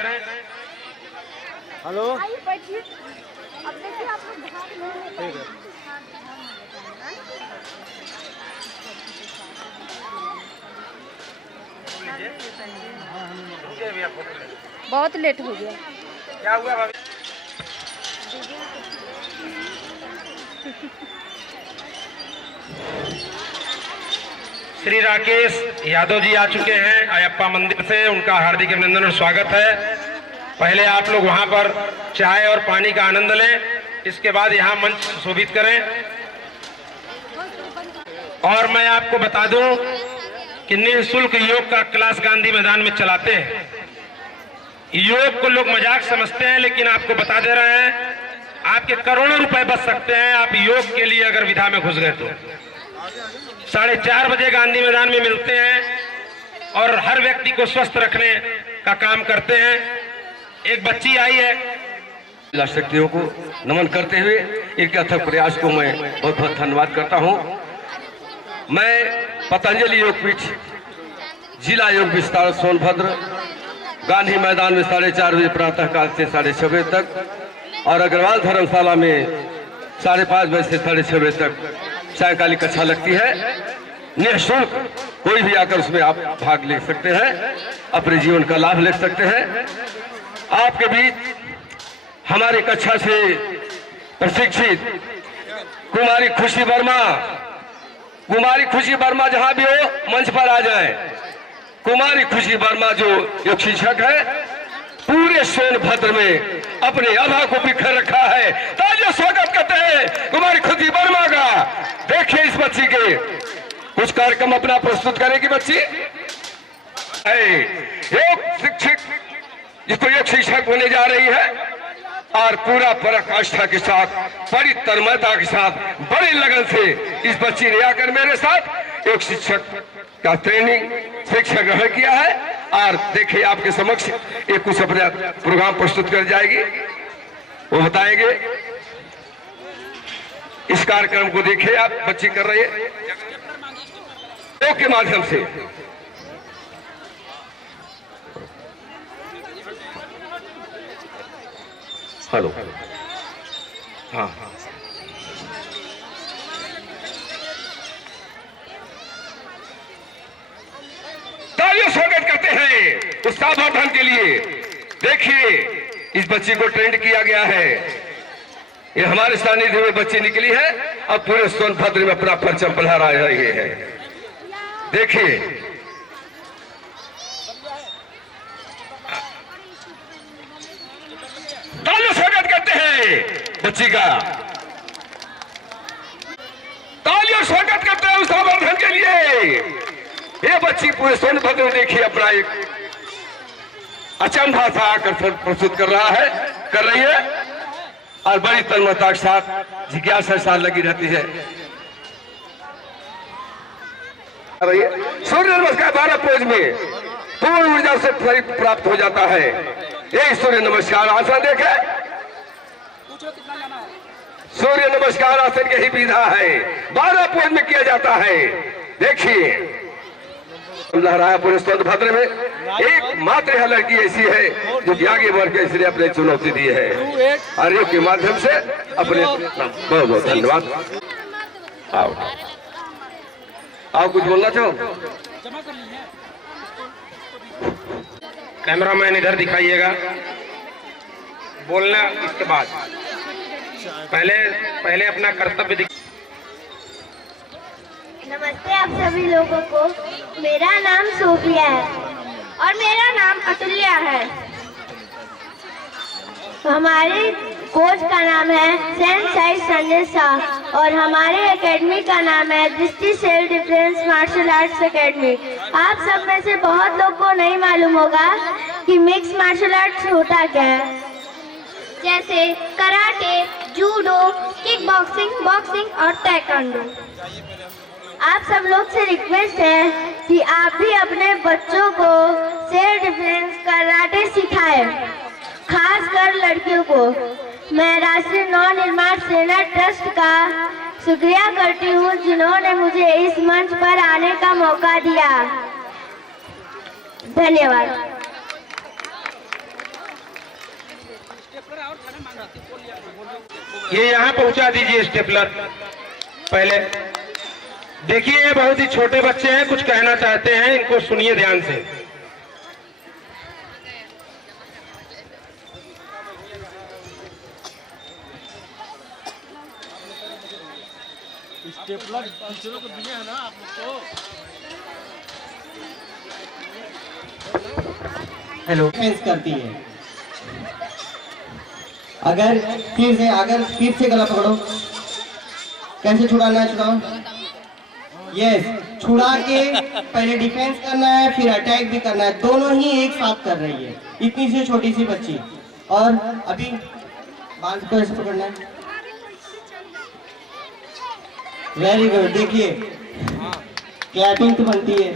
हेलो, बहुत लेट हो गया। क्या हुआ भाभी? श्री राकेश यादव जी आ चुके हैं अयप्पा मंदिर से, उनका हार्दिक अभिनंदन और स्वागत है। पहले आप लोग वहां पर चाय और पानी का आनंद लें, इसके बाद यहाँ मंच शोभित करें। और मैं आपको बता दूं कि निःशुल्क योग का क्लास गांधी मैदान में चलाते हैं। योग को लोग मजाक समझते हैं, लेकिन आपको बता दे रहे हैं आपके करोड़ों रुपए बच सकते हैं आप योग के लिए अगर विधा में घुस गए तो। 4:30 बजे गांधी मैदान में मिलते हैं और हर व्यक्ति को स्वस्थ रखने का काम करते हैं। एक बच्ची आई है, महिला शक्तियों को नमन करते हुए इनके अथक प्रयास को मैं बहुत बहुत धन्यवाद करता हूं। मैं पतंजलि योगपीठ जिला योग विस्तार सोनभद्र गांधी मैदान में 4:30 बजे प्रातः काल से 6:30 बजे तक और अग्रवाल धर्मशाला में 5:30 बजे से 6:30 बजे तक सायंकालिक कक्षा लगती है। निःशुल्क कोई भी आकर उसमें आप भाग ले सकते हैं, अपने जीवन का लाभ ले सकते हैं। आपके बीच हमारी कक्षा से प्रशिक्षित कुमारी खुशी वर्मा जहां भी हो मंच पर आ जाए। कुमारी खुशी वर्मा जो योग शिक्षक है पूरे सोनभद्र में अपने आभा को बिखर रखा है। तालियों स्वागत करते हैं कुमारी खुशी वर्मा का। देखिए इस बच्ची के कुछ कार्यक्रम अपना प्रस्तुत करेगी बच्ची। योग शिक्षक जिसको योग शिक्षक होने जा रही है और पूरा पराकाष्ठा के साथ बड़ी तन्मयता के साथ बड़ी लगन से इस बच्ची ने आकर मेरे साथ योग शिक्षक का ट्रेनिंग शिक्षा ग्रहण किया है। और देखिए आपके समक्ष ये कुछ अपना प्रोग्राम प्रस्तुत कर जाएगी, वो बताएंगे। इस कार्यक्रम को देखिए आप बच्ची कर रही है योग के माध्यम से। हेलो, हाँ तालियों स्वागत करते हैं उत्साहवर्धन के लिए। देखिए इस बच्ची को ट्रेंड किया गया है, ये हमारे सानिध्य में बच्ची निकली है और पूरे सोनभद्र में अपना परचम फहरा रही है। देखिए तालियों स्वागत करते हैं बच्ची का, तालियों स्वागत करते हैं उत्साहवर्धन के लिए। ये बच्ची पूरे सोनभद्र में देखिए अपना एक अचंभा सा आकर्षण प्रस्तुत कर रही है और बड़ी तन्मयता के साथ जिज्ञासा साथ लगी रहती है। सूर्य नमस्कार 12 पोज में पूर्ण ऊर्जा से प्राप्त हो जाता है। यही सूर्य नमस्कार आसन देखे, सूर्य नमस्कार आसन की ही विधा है, 12 पोज में किया जाता है। देखिए लहराया पूरे सोनभद्र में एक मात्र यह लड़की ऐसी है जो आगे बढ़ के इसलिए अपने चुनौती दी है और योग के माध्यम से अपने बहुत बहुत धन्यवाद। आओ कुछ बोलना चाहो? कैमरामैन इधर दिखाइएगा, बोलना इसके बाद। पहले अपना कर्तव्य नमस्ते आप सभी लोगों को। मेरा नाम सोफिया है और मेरा नाम अतुल्या है। हमारे कोच का नाम है सेंट साइड संजय शाह और हमारे एकेडमी का नाम है Drishti self defence martial arts academy. आप सब में से बहुत लोग को नहीं मालूम होगा कि मिक्स मार्शल आर्ट्स होता क्या है, जैसे karate, judo, kick boxing, boxing और ताइक्वांडो। आप सब लोग से रिक्वेस्ट है कि आप भी अपने बच्चों को सेल्फ डिफेंस कराटे सिखाएं, खासकर लड़कियों को। मैं राष्ट्रीय नव निर्माण सेना ट्रस्ट का शुक्रिया करती हूँ जिन्होंने मुझे इस मंच पर आने का मौका दिया। धन्यवाद। ये यहाँ पहुँचा दीजिए स्टेपलर। पहले देखिए ये बहुत ही छोटे बच्चे हैं, कुछ कहना चाहते हैं, इनको सुनिए ध्यान से। स्टेपलर टीचरों को दिए हैं ना आप लोग को। हेलो करती है। अगर फिर से गला पकड़ो, कैसे छुड़ाना है? छुड़ाओ। यस, छुड़ा के पहले डिफेंस करना है फिर अटैक भी करना है, दोनों ही एक साथ कर रही है। इतनी सी छोटी सी बच्ची। और अभी बाल को ऐसे पकड़ना है। Very good. देखिए क्लैपिंग तो बनती है।